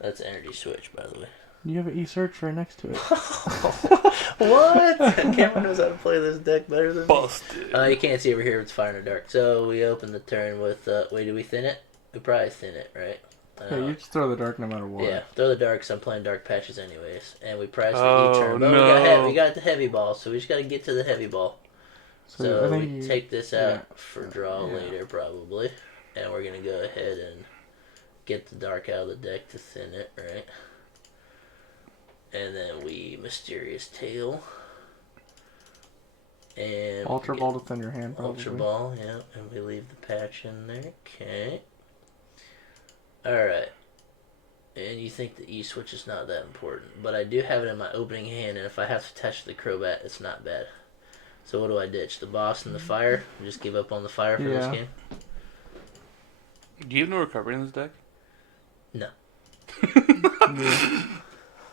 That's energy switch, by the way. You have an E-search right next to it. What? Cameron knows how to play this deck better than me. Busted. You can't see over here. It's fire in the dark. So we open the turn with. Wait, do we thin it? We probably thin it, right? Yeah, you just throw the dark no matter what. Yeah, throw the dark because I'm playing dark patches anyways. And we price the Oh, E-turn. But no. we got the heavy ball, so we just got to get to the heavy ball. So I think we you, take this out yeah. for draw Yeah. later, probably. And we're going to go ahead and get the dark out of the deck to thin it, right? And then we Mysterious Tail. And Ultra Ball to thin your hand, probably. Ultra Ball, yeah. And we leave the patch in there. Okay. Alright. And you think the E-switch is not that important. But I do have it in my opening hand, and if I have to touch the Crobat, it's not bad. So what do I ditch? The boss and the fire? Just give up on the fire for this Yeah. game? Do you have no recovery in this deck? No. Yeah.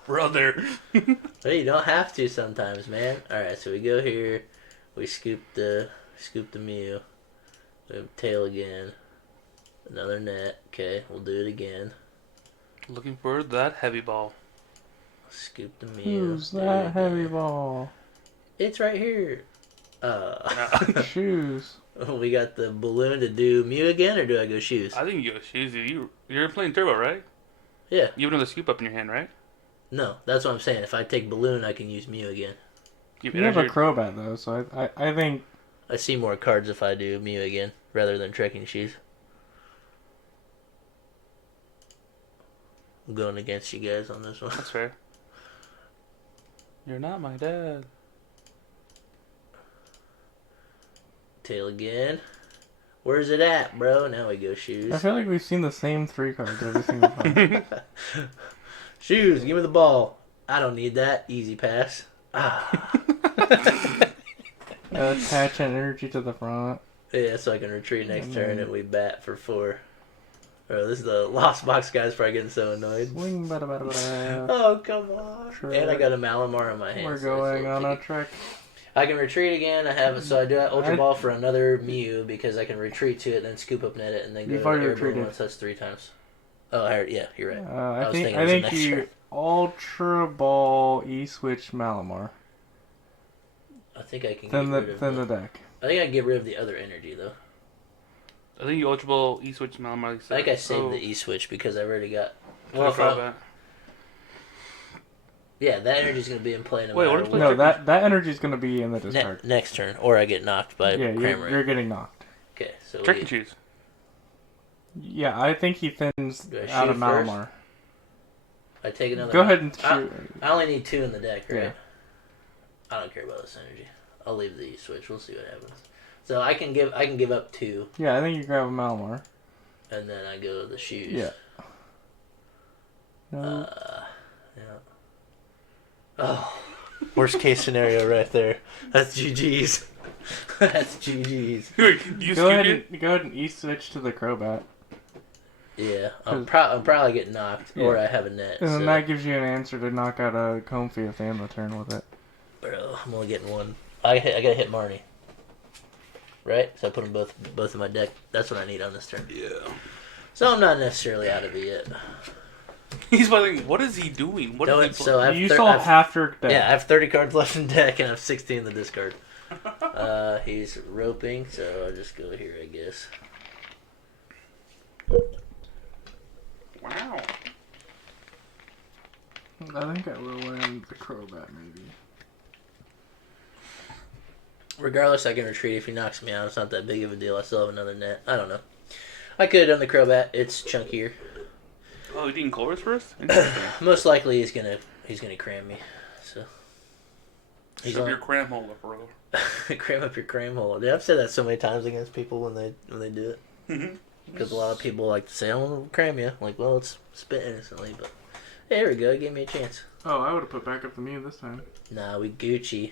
Brother. Well, you don't have to sometimes, man. Alright, so we go here. We scoop the Mew. We have tail again. Another net. Okay, we'll do it again. Looking for that heavy ball. Scoop the Mew. Who's do it that again. heavy ball? It's right here. Shoes. We got the balloon to do Mew again, or do I go shoes? I think you go shoes. You're playing turbo, right? Yeah. You have another scoop up in your hand, right? No, that's what I'm saying. If I take balloon, I can use Mew again. You You have a energy- Crobat though, so I think I see more cards if I do Mew again, rather than trekking shoes. I'm going against you guys on this one. That's fair. You're not my dad. Tail again. Where's it at, bro? Now we go shoes. I feel like we've seen the same 3 cards every single time. Shoes, give me the ball. I don't need that. Easy pass. Attach an energy to the front. Yeah, so I can retreat next turn and we bat for 4. Oh, this is the Lost Box guy's probably getting so annoyed. Swing, bada, bada, bada. Oh, come on. Sure. And I got a Malamar in my hand. We're so it's going a on little a tricky. trek. I can retreat again. I have so I do Ultra I- Ball for another Mew because I can retreat to it, then scoop up net it, and then go You've to already Airborne retreated. once. That's 3 times. Oh, yeah, you're right. I was think thinking it was the next you turn. Ultra Ball E-switch Malamar. I think I can Then get rid of the deck. I think I can get rid of the other energy though. I think you Ultra Ball E-switch Malamar. I think I saved the E switch because I've already got. Well, if I- yeah, that energy's gonna be in play no Wait, matter what if what. No, that energy's gonna be in the discard. Next turn, or I get knocked by Yeah, Kramer. you're getting knocked. Okay, so Trick and choose. Yeah, I think he thins Do I out of shoot first? Malamar. I take another. Go ahead and I- shoot. I only need 2 in the deck, right? Yeah. I don't care about this energy. I'll leave the E switch. We'll see what happens. So I can give up 2, Yeah, I think you grab a Malamar. and then I go to the shoes. Yeah. No. Yeah. Oh, worst case scenario right there. That's GG's. That's GG's. Do you Go scoop it? ahead and E-switch to the Crobat. Yeah, I'm probably getting knocked, or Yeah. I have a net. And then So. that gives you an answer to knock out a Comfey if they end the turn with it. Bro, I'm only getting one. I gotta hit Marnie. Right? So I put them both in my deck. That's what I need on this turn. Yeah. So I'm not necessarily out of it yet. He's wondering, what is he doing? What is he So I have You saw half your deck. Yeah, I have 30 cards left in deck, and I have 16 in the discard. He's roping, so I'll just go here, I guess. Wow. I think I will land the Crobat, maybe. Regardless, I can retreat if he knocks me out. It's not that big of a deal. I still have another net. I don't know. I could have done the Crobat. It's chunkier. Oh, you didn't Chorus first? Interesting. Most likely he's gonna cram me. So Shove your cram hole up, bro. cram up your cram hole. Dude, I've said that so many times against people when they do it. Mm-hmm. Because a lot of people like to say, "I want to cram you." I'm like, well, it's spit innocently, but hey, here we go. It gave me a chance. Oh, I would have put back up the Mew this time. Nah, we Gucci.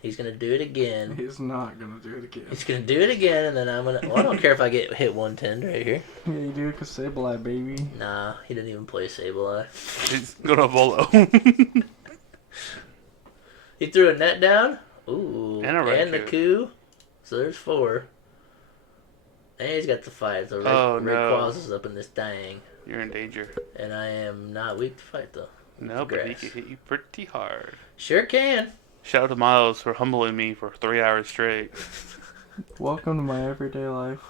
He's gonna do it again. He's not gonna do it again. He's gonna do it again, and then I'm gonna. Well, I don't care if I get hit 110 right here. Yeah, you do, because Sableye, baby. Nah, he didn't even play Sableye. He's gonna Volo. He threw a net down. Ooh, And the coup. So there's 4. And he's got the 5. So Rayquaza is up in this dang. You're in danger. And I am not weak to fight though. No, but he Grass. can hit you pretty hard. Sure can. Shout out to Miles for humbling me for 3 hours straight. Welcome to my everyday life.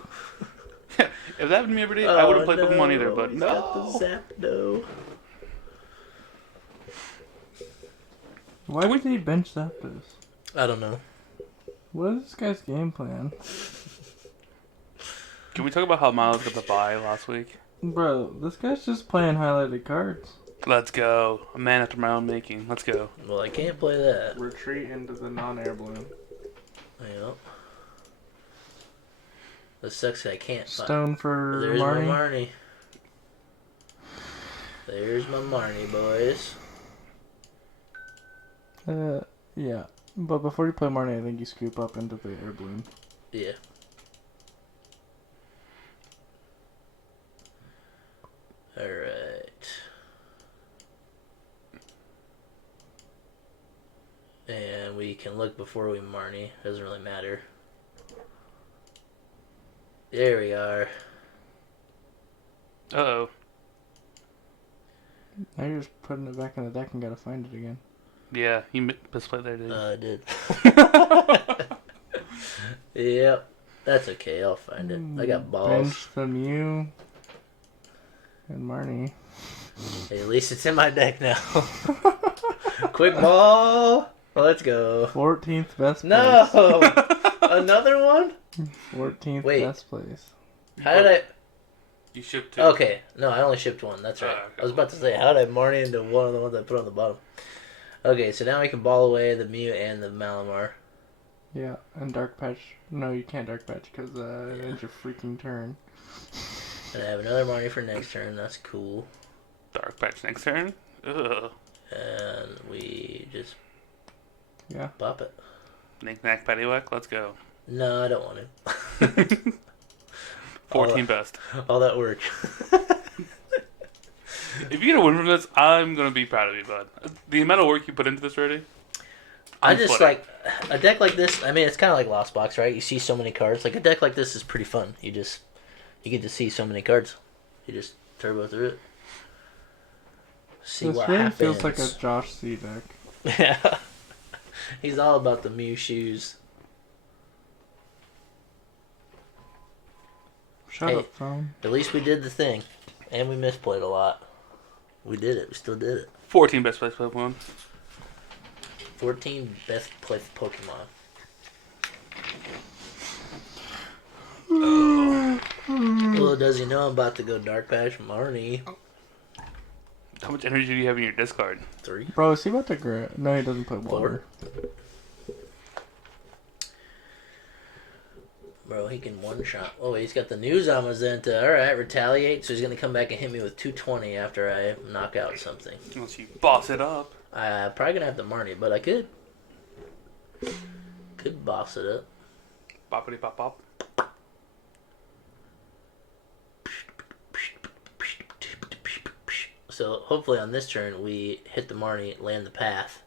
If that happened to me every day, I wouldn't play Pokemon either, but He's no. got the Zapdos. Why would they bench Zapdos? I don't know. What is this guy's game plan? Can we talk about how Miles got the bye last week? Bro, this guy's just playing highlighted cards. Let's go. A man after my own making. Let's go. Well, I can't play that. Retreat into the non-air balloon. Yep. The sucks I can't fight. Stone for There's Marnie. my Marnie. There's my Marnie, boys. Yeah. But before you play Marnie, I think you scoop up into the air balloon. Yeah. Alright. And we can look before we Marnie. Doesn't really matter. There we are. Uh-oh. Now you're just putting it back in the deck and gotta find it again. Yeah, you misplayed there, dude. I did. Yep. That's okay. I'll find it. I got balls. Bench the Mew and Marnie. Hey, at least it's in my deck now. Quick ball. Let's go. 14th best place. No! Another one? 14th Wait. best place. How did I... You shipped 2. Okay. No, I only shipped 1. That's right. Oh, okay. I was about to say, how did I Marnie into one of the ones I put on the bottom? Okay, so now we can ball away the Mew and the Malamar. Yeah, and Dark Patch. No, you can't Dark Patch because it ends your freaking turn. And I have another Marnie for next turn. That's cool. Dark Patch next turn? Ugh. And we just Yeah. pop it. Knick Knack Paddywhack, let's go. No, I don't want to. 14 best. All that work. If you get a win from this, I'm going to be proud of you, bud. The amount of work you put into this already. I I'm just footing. like a deck like this. I mean, it's kind of like Lost Box, right? You see so many cards. Like a deck like this is pretty fun. You get to see so many cards. You just turbo through it. See This what really happens. feels like a Josh C deck. Yeah. He's all about the Mew shoes. Shut Hey. up, phone. At least we did the thing, and we misplayed a lot. We did it. We still did it. 14 best place Pokemon. 14 best placed Pokemon. Well, does he know I'm about to go Dark Patch Marnie? How much energy do you have in your discard? 3. Bro, is he about to grab? No, he doesn't play water. Bro, he can one-shot. Oh, he's got the new Zamazenta. Alright, retaliate. So he's going to come back and hit me with 220 after I knock out something. Unless you boss it up. I'm probably going to have to Marnie, but I could. Could boss it up. Boppity pop pop. So hopefully on this turn we hit the Marnie, land the path,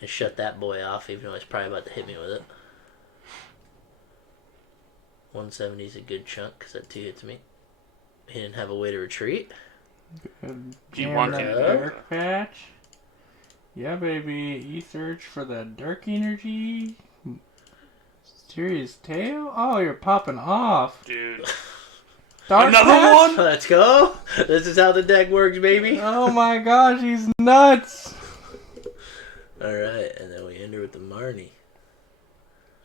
and shut that boy off, even though he's probably about to hit me with it. 170 is a good chunk because that 2 hits me. He didn't have a way to retreat. He wants you to do that. Dark patch. Yeah, baby. E-search for the dark energy. Serious tail? Oh, you're popping off. Dude. Dark Another patch? one? Let's go. This is how the deck works, baby. Oh my gosh, he's nuts. Alright, and then we enter with the Marnie.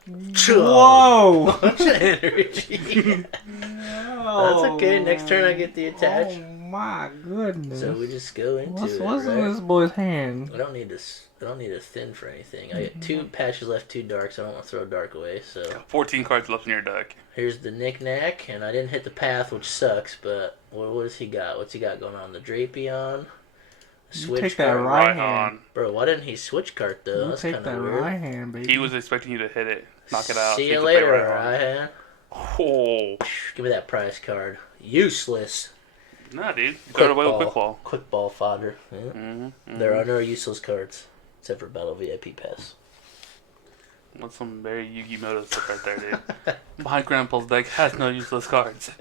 Whoa. Bunch of energy. That's okay. Next turn I get the attach. Oh my goodness. So we just go into What's it. in Right? this boy's hand? I don't need to thin for anything. I get 2 patches left, 2 darks. I don't want to throw a dark away. So 14 cards left in your deck. here's the knick-knack, and I didn't hit the path, which sucks. But what does he got? What's he got going on? The Drapion, You take that card. right Right hand. on. Bro, why didn't he switch card though? You That's take kind that of weird. right hand, baby. He was expecting you to hit it. Knock it out. See so you could play later, right on. Ryan. Oh. Give me that prize card. Useless. Nah, dude. Throw it away with quick ball. Quick ball fodder. Yeah. Mm-hmm. There are no useless cards except for Battle VIP Pass. What's some very Yu-Gi-Oh stuff right there, dude? My grandpa's deck has no useless cards.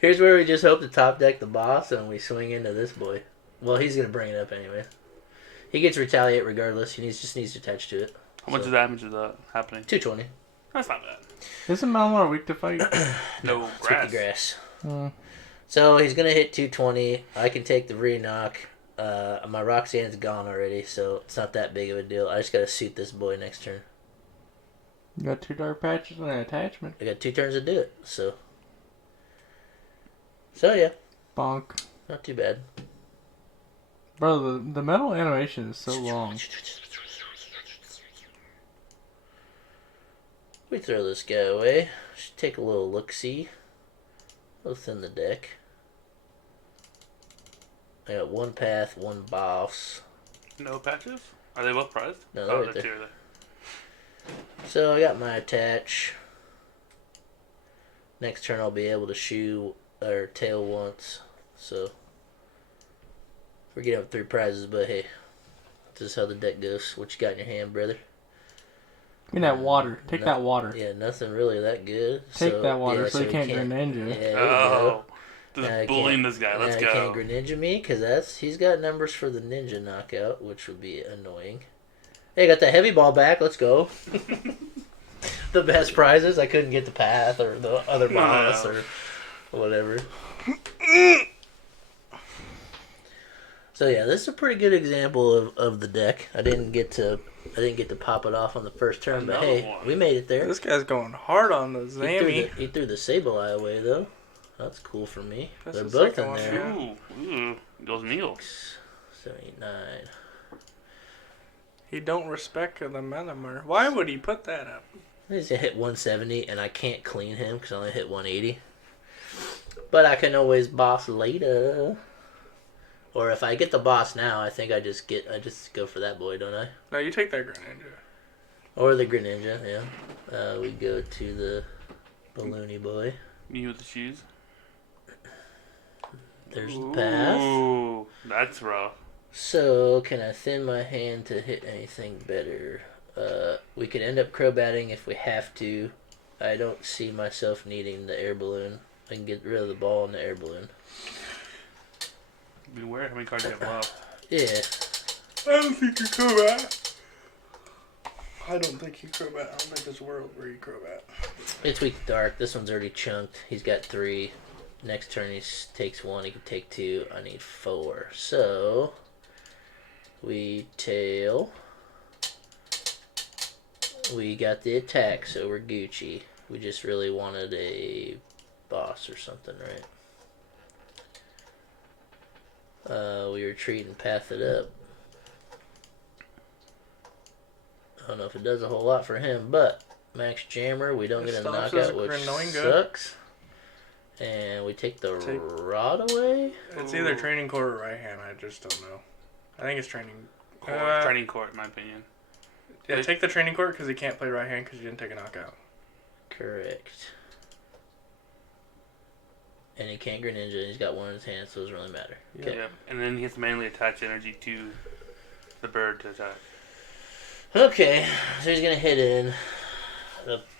Here's where we just hope to top deck the boss and we swing into this boy. Well, he's gonna bring it up anyway. He gets retaliate regardless. He just needs to attach to it. How much damage is that happening? 220. That's not bad. Isn't Malamar weak to fight? No It's with grass. the grass. Hmm. So he's gonna hit 220. I can take the re-knock. My Roxanne's gone already, so it's not that big of a deal. I just gotta suit this boy next turn. You got 2 dark patches and an attachment. I got 2 turns to do it, so yeah, Bonk. not too bad. Bro, the metal animation is so long. We throw this guy away. Just take a little look-see. Both in the deck. I got 1 path, 1 boss. No patches? Are they both prized? No, they're right they're there. 2 there. So I got my attach. Next turn I'll be able to shoe or tail once. So we're getting up 3 prizes, but hey, this is how the deck goes. What you got in your hand, brother? Give me that water. Take that water. Yeah, nothing really that good. Take that water so he you can't Greninja. Yeah, there you Oh. go. Just Now I bullying can't- this guy. now Let's he go. can't Greninja me because he's got numbers for the ninja knockout, which would be annoying. Hey, got the heavy ball back. Let's go. The best prizes. I couldn't get the path or the other boss or whatever. So yeah, this is a pretty good example of the deck. I didn't get to pop it off on the first turn, but Another hey, one. we made it there. This guy's going hard on the Zammy. He threw the Sableye away though. That's cool for me. That's They're the both second in one, there. yeah. Ooh. Goes Neil. 79. He don't respect the Malamar. Why would he put that up? He's gonna hit 170, and I can't clean him because I only hit 180. But I can always boss later. Or if I get the boss now, I think I just go for that boy, don't I? No, you take that Greninja. Or the Greninja, yeah. We go to the Balloony boy. Me with the shoes. There's the path. Ooh. That's rough. So, can I thin my hand to hit anything better? We could end up crow-batting if we have to. I don't see myself needing the air balloon. I can get rid of the ball in the air balloon. Beware how many cards you have left. Yeah. I don't think you Crobat. I don't think you Crobat. I don't think there's a world where you Crobat. It's weak to dark. This one's already chunked. He's got 3. Next turn he takes 1. He can take 2. I need 4. So, we tail. We got the attack, so we're Gucci. We just really wanted a boss or something, right? We retreat and path it up. I don't know if it does a whole lot for him, but Max Jammer, we don't It get a stops knockout, his which Greninja. sucks. And we take the rod away. It's either training core or right hand. I just don't know. I think it's training Training court, in my opinion. Yeah, take the training court because he can't play right hand because you didn't take a knockout. Correct. And he can't Greninja. He's got one in his hand, so it doesn't really matter. Okay. Yeah. And then he has to manually attach energy to the bird to attack. Okay, so he's gonna hit in.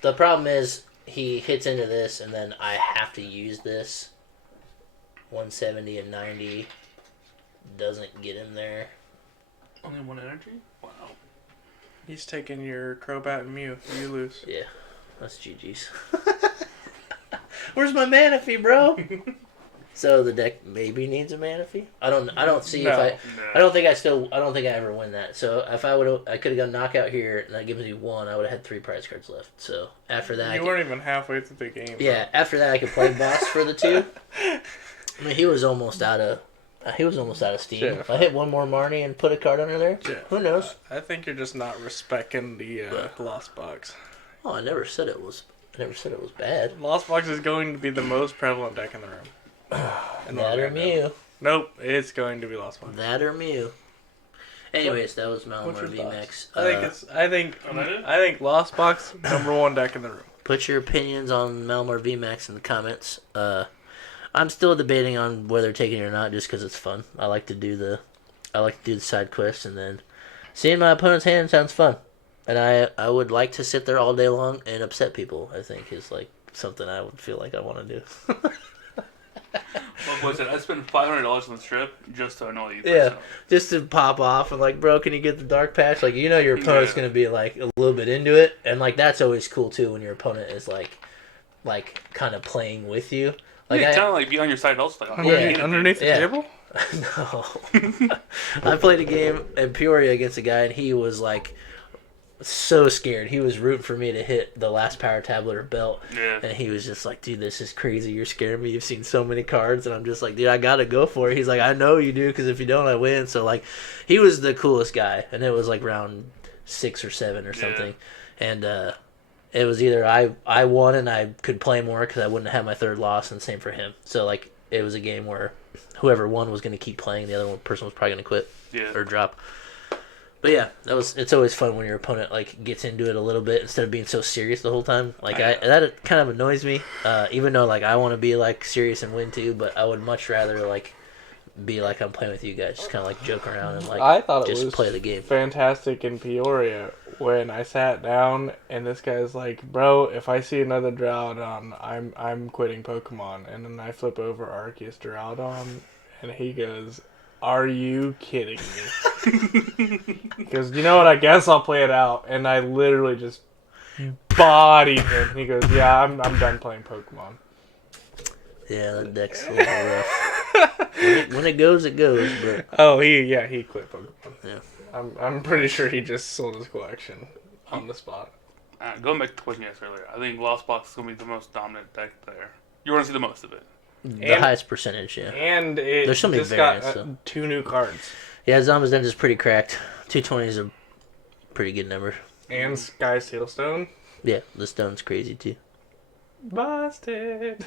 The problem is he hits into this, and then I have to use this. 170 and 90 doesn't get him there. Only one energy? Wow. He's taking your Crobat and Mew. You lose. Yeah, that's GG's. Where's my Manaphy, bro? So the deck maybe needs a Manaphy. I don't see No. if I don't think I ever win that. So if I could have got knockout here and that gives me one, I would have had 3 prize cards left. So after that, You weren't even halfway through the game. yeah, after that I could play boss for the 2. I mean, he was almost out of steam. Jeff. If I hit one more Marnie and put a card under there, Jeff, who knows? I think you're just not respecting the Lost Box. Oh, I never said it was bad. Lost Box is going to be the most prevalent deck in the room. That or Mew. Nope, it's going to be Lost Box. That or Mew. Anyways, that was What's Malamar your VMAX. thoughts? I think Lost Box #1 deck in the room. Put your opinions on Malamar VMAX in the comments. I'm still debating on whether taking it or not, just because it's fun. I like to do the side quests, and then seeing my opponent's hand sounds fun. And I would like to sit there all day long and upset people. I think is like something I would feel like I want to do. What was it? I spent $500 on the trip just to annoy you. Yeah, just to pop off and like, bro, can you get the dark patch? Like, your opponent's gonna be like a little bit into it, and like that's always cool too when your opponent is like kind of playing with you. Like, yeah, kind of like be on your side also. Like, Underneath the Yeah. table? No. I played a game in Peoria against a guy, and he was like so scared. He was rooting for me to hit the last power tablet or belt. Yeah. And he was just like, dude, this is crazy. You're scaring me. You've seen so many cards. And I'm just like, dude, I got to go for it. He's like, I know you do, because if you don't, I win. So, like, he was the coolest guy. And it was like round 6 or 7 or something. Yeah. And it was either I won and I could play more because I wouldn't have my 3rd loss, and same for him. So, like, it was a game where whoever won was going to keep playing. The other person was probably going to quit or drop. But yeah, it's always fun when your opponent like gets into it a little bit instead of being so serious the whole time. Like that kind of annoys me. Even though like I want to be like serious and win too, but I would much rather like be like I'm playing with you guys, just kind of like joke around and like I thought it just was play the game. Fantastic in Peoria when I sat down and this guy's like, bro, if I see another Duraludon, I'm quitting Pokemon. And then I flip over Arceus Duraludon and he goes, are you kidding me? Because you know what? I guess I'll play it out. And I literally just bodied him. He goes, yeah, I'm done playing Pokemon. Yeah, that deck's a little rough. When it goes, it goes. But Oh, he quit Pokemon. yeah, I'm pretty sure he just sold his collection on the spot. Going back to the question you asked earlier, I think Lost Box is going to be the most dominant deck there. You're going to see the most of it. the highest percentage. Yeah, And it There's so many just got variants, so. 2 new cards. yeah. Zombies Den is pretty cracked. 220 is a pretty good number. And Sky Sealstone. Yeah, the stone's crazy too. Busted.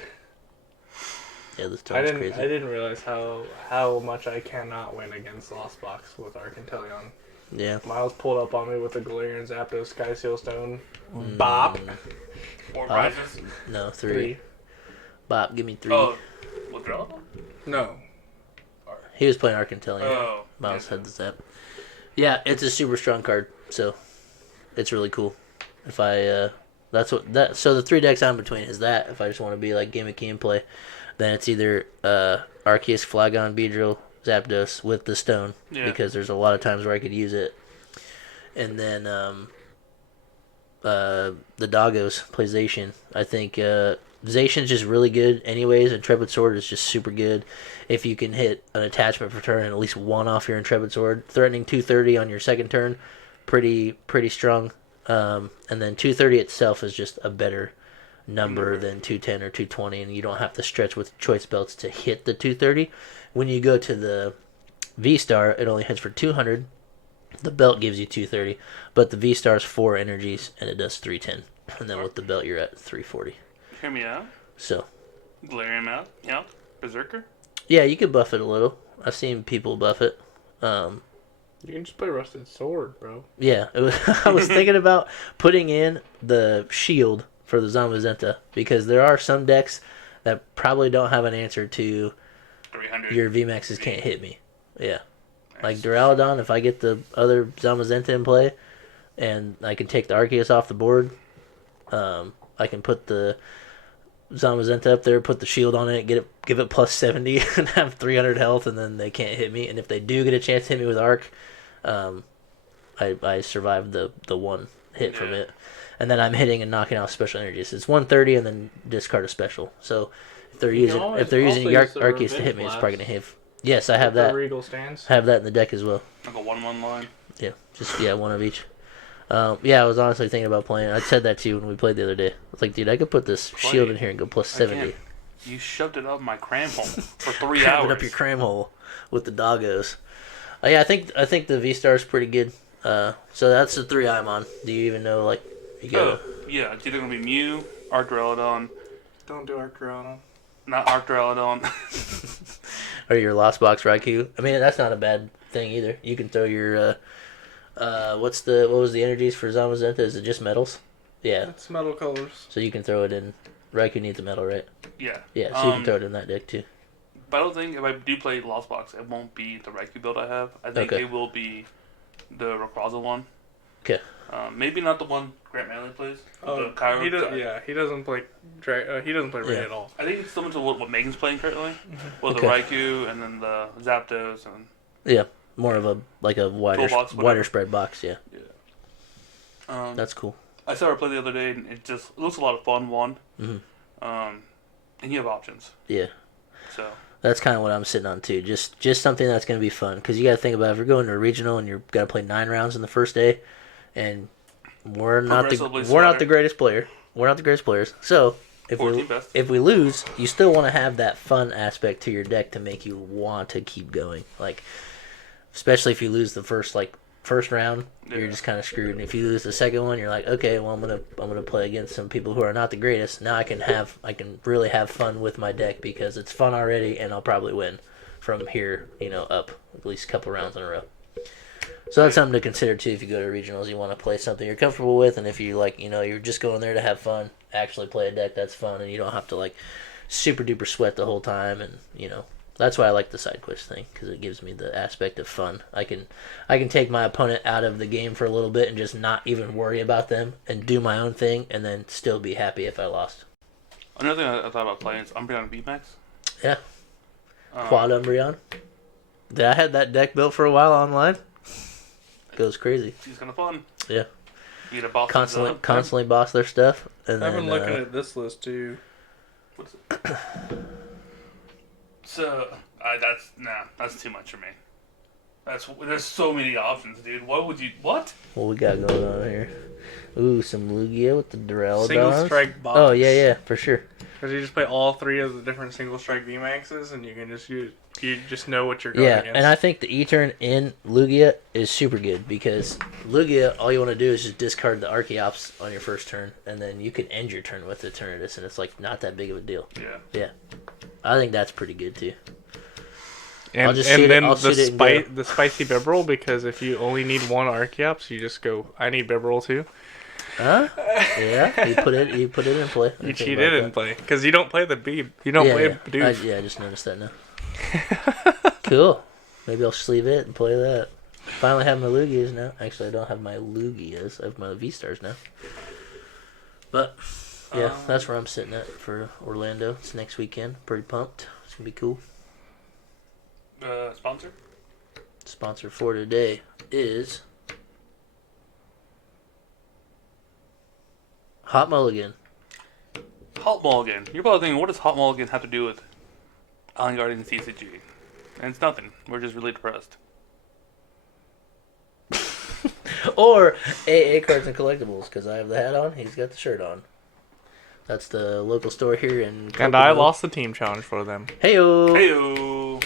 Yeah, the stone's I crazy. didn't realize how much I cannot win against Lost Box with Arcanteleon. Yeah. Miles pulled up on me with a Galarian Zapdos Sky Sealstone. Bop. 4 prizes? No, 3. Bob, give me 3. Oh, withdrawal? No. He was playing Arcanteleon. Oh. Miles had the zap. Yeah, it's a super strong card, so it's really cool. If I so the 3 decks I'm between is that if I just want to be like gimmicky and play, then it's either Arceus, Flygon, Beedrill, Zapdos with the stone, because there's a lot of times where I could use it. And then the Doggos play Zacian. I think Zacian's just really good anyways. Intrepid Sword is just super good. If you can hit an attachment per turn and at least 1 off your Intrepid Sword, threatening 230 on your second turn, pretty strong. And then 230 itself is just a better number than 210 or 220, and you don't have to stretch with choice belts to hit the 230. When you go to the V-Star, it only hits for 200. The belt gives you 230, but the V-Star is 4 energies, and it does 310. And then with the belt, you're at 340. Hear me out. So, Galarian out. Yeah. Berserker. yeah, you could buff it a little. I've seen people buff it. You can just play Rusted Sword, bro. Yeah, I was thinking about putting in the shield for the Zamazenta because there are some decks that probably don't have an answer to 300. your VMAXs can't hit me. Yeah. Like Duraludon, if I get the other Zamazenta in play and I can take the Arceus off the board, I can put the Zamazenta up there, put the shield on it, give it plus 70 and have 300 health, and then they can't hit me. And if they do get a chance to hit me with Arc, I survive the one hit from it. And then I'm hitting and knocking out special energies. It's 130 and then discard a special. So if they're using Arceus to hit me, it's probably gonna hit. Yes, I have that. Regal stands. I have that in the deck as well. Like a 1/1 line. Yeah, just one of each. I was honestly thinking about playing. I said that to you when we played the other day. I was like, dude, I could put this shield in here and go plus 70. You shoved it up my cram hole for 3 Crammed hours. it up your cram hole with the doggos. Yeah, I think the V-Star is pretty good. So that's the 3 I'm on. Do you even know, like, you got yeah, it's either going to be Mew, Arcturalodon. Don't do Arcturalodon. Not Arcturalodon. or your Lost Box Raikou? I mean, that's not a bad thing either. You can throw your, what was the energies for Zamazenta? Is it just metals? Yeah. It's metal colors. So you can throw it in. Raikou needs a metal, right? Yeah. Yeah, so you can throw it in that deck too. But I don't think if I do play Lost Box, it won't be the Raikou build I have. I think it will be the Rayquaza one. Okay. Maybe not the one Grant Manley plays. Oh, the Cairo he doesn't play. He doesn't play Ray at all. I think it's similar to what Megan's playing currently, with the Raikou and then the Zapdos and. Yeah, more of a wider spread box. Yeah. Yeah. That's cool. I saw her play the other day, and it looks a lot of fun. Mm-hmm. And you have options. Yeah. So. That's kind of what I'm sitting on too. Just something that's going to be fun because you got to think about if you're going to a regional and you're got to play 9 rounds in the first day, and we're not the greatest player. We're not the greatest players. So if we lose, you still want to have that fun aspect to your deck to make you want to keep going. Like, especially if you lose the first round, you're just kind of screwed. And if you lose the second one, you're like, okay, well I'm gonna play against some people who are not the greatest. Now I can really have fun with my deck because it's fun already, and I'll probably win from here, up at least a couple rounds in a row. So that's something to consider too. If you go to regionals, you want to play something you're comfortable with, and if you you're just going there to have fun, actually play a deck that's fun, and you don't have to super duper sweat the whole time, and That's why I like the side quest thing, because it gives me the aspect of fun. I can take my opponent out of the game for a little bit and just not even worry about them and do my own thing, and then still be happy if I lost. Another thing I thought about playing is Umbreon VMAX. Yeah. Quad Umbreon. I had that deck built for a while online. Goes crazy. It's kind of fun. Yeah. You get a boss. Constantly boss their stuff. And I've been looking at this list too. What's it? So, that's too much for me. There's so many options, dude. What? What we got going on here? Ooh, some Lugia with the Duraludon. Single strike box. Oh, yeah, for sure. Because you just play all 3 of the different single strike VMAXs, and you can just you just know what you're going against. Yeah, and I think the E-turn in Lugia is super good, because Lugia, all you want to do is just discard the Archeops on your first turn, and then you can end your turn with Eternatus, and it's not that big of a deal. Yeah. I think that's pretty good too. And then the spicy Bibarel, because if you only need one Archeops, you just go, I need Bibarel too. Huh? Yeah, you put it in play. You cheated in play, because you don't play the Beeb. You don't play Bidoof. I just noticed that now. Cool. Maybe I'll sleeve it and play that. Finally have my Lugias now. Actually, I don't have my Lugias. I have my V-Stars now. But, yeah, that's where I'm sitting at for Orlando. It's next weekend. Pretty pumped. It's going to be cool. Sponsor? Sponsor for today is Hot Mulligan. Hot Mulligan. You're probably thinking, what does Hot Mulligan have to do with Island Guardians TCG? And it's nothing. We're just really depressed. Or AA Cards and Collectibles, because I have the hat on, he's got the shirt on. That's the local store here in Kokomo. And I lost the team challenge for them. Heyo! Heyo!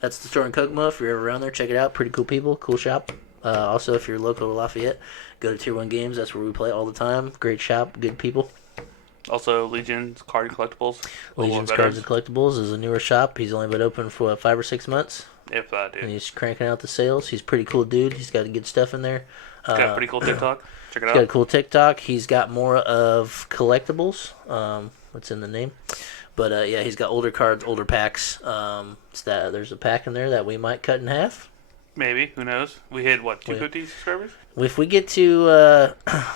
That's the store in Kokomo. If you're ever around there, check it out. Pretty cool people, cool shop. Also, if you're local to Lafayette, go to Tier 1 Games. That's where we play all the time. Great shop, good people. Also, Legion's Card and Collectibles. Legion's Cards and Collectibles is a newer shop. He's only been open for 5 or 6 months. If that, and dude. he's cranking out the sales. He's a pretty cool dude. He's got good stuff in there. He's got a pretty cool TikTok. Check it He's got a out. cool TikTok. He's got more of collectibles. What's in the name? But yeah, he's got older cards, older packs. There's a pack in there that we might cut in half. Maybe. Who knows? We hit, what, 250 subscribers? If we get to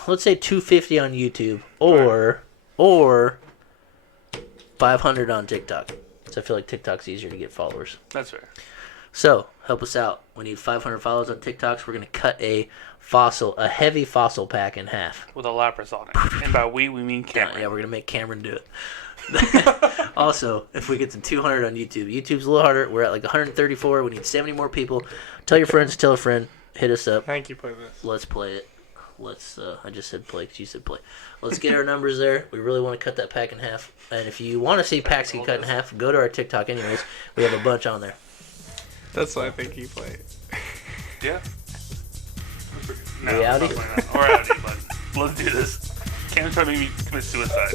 let's say 250 on YouTube or 500 on TikTok. So I feel like TikTok's easier to get followers. That's fair. So help us out. We need 500 followers on TikTok. So we're gonna cut a heavy fossil pack in half. With a Lapras on it. And by we mean Cameron. Yeah, we're gonna make Cameron do it. Also, if we get to 200 on YouTube's a little harder. We're at like 134. We need 70 more people. Tell your friends, tell a friend. Hit us up. Thank you, play this. Let's play it. I just said play because you said play. Let's get our numbers there. We really want to cut that pack in half. And if you want to see packs get cut in half, go to our TikTok anyways. We have a bunch on there. That's why I think you play. Yeah. No, Reality? I'm not playing that. Or reality, but let's do this. Cameron's trying to make me commit suicide.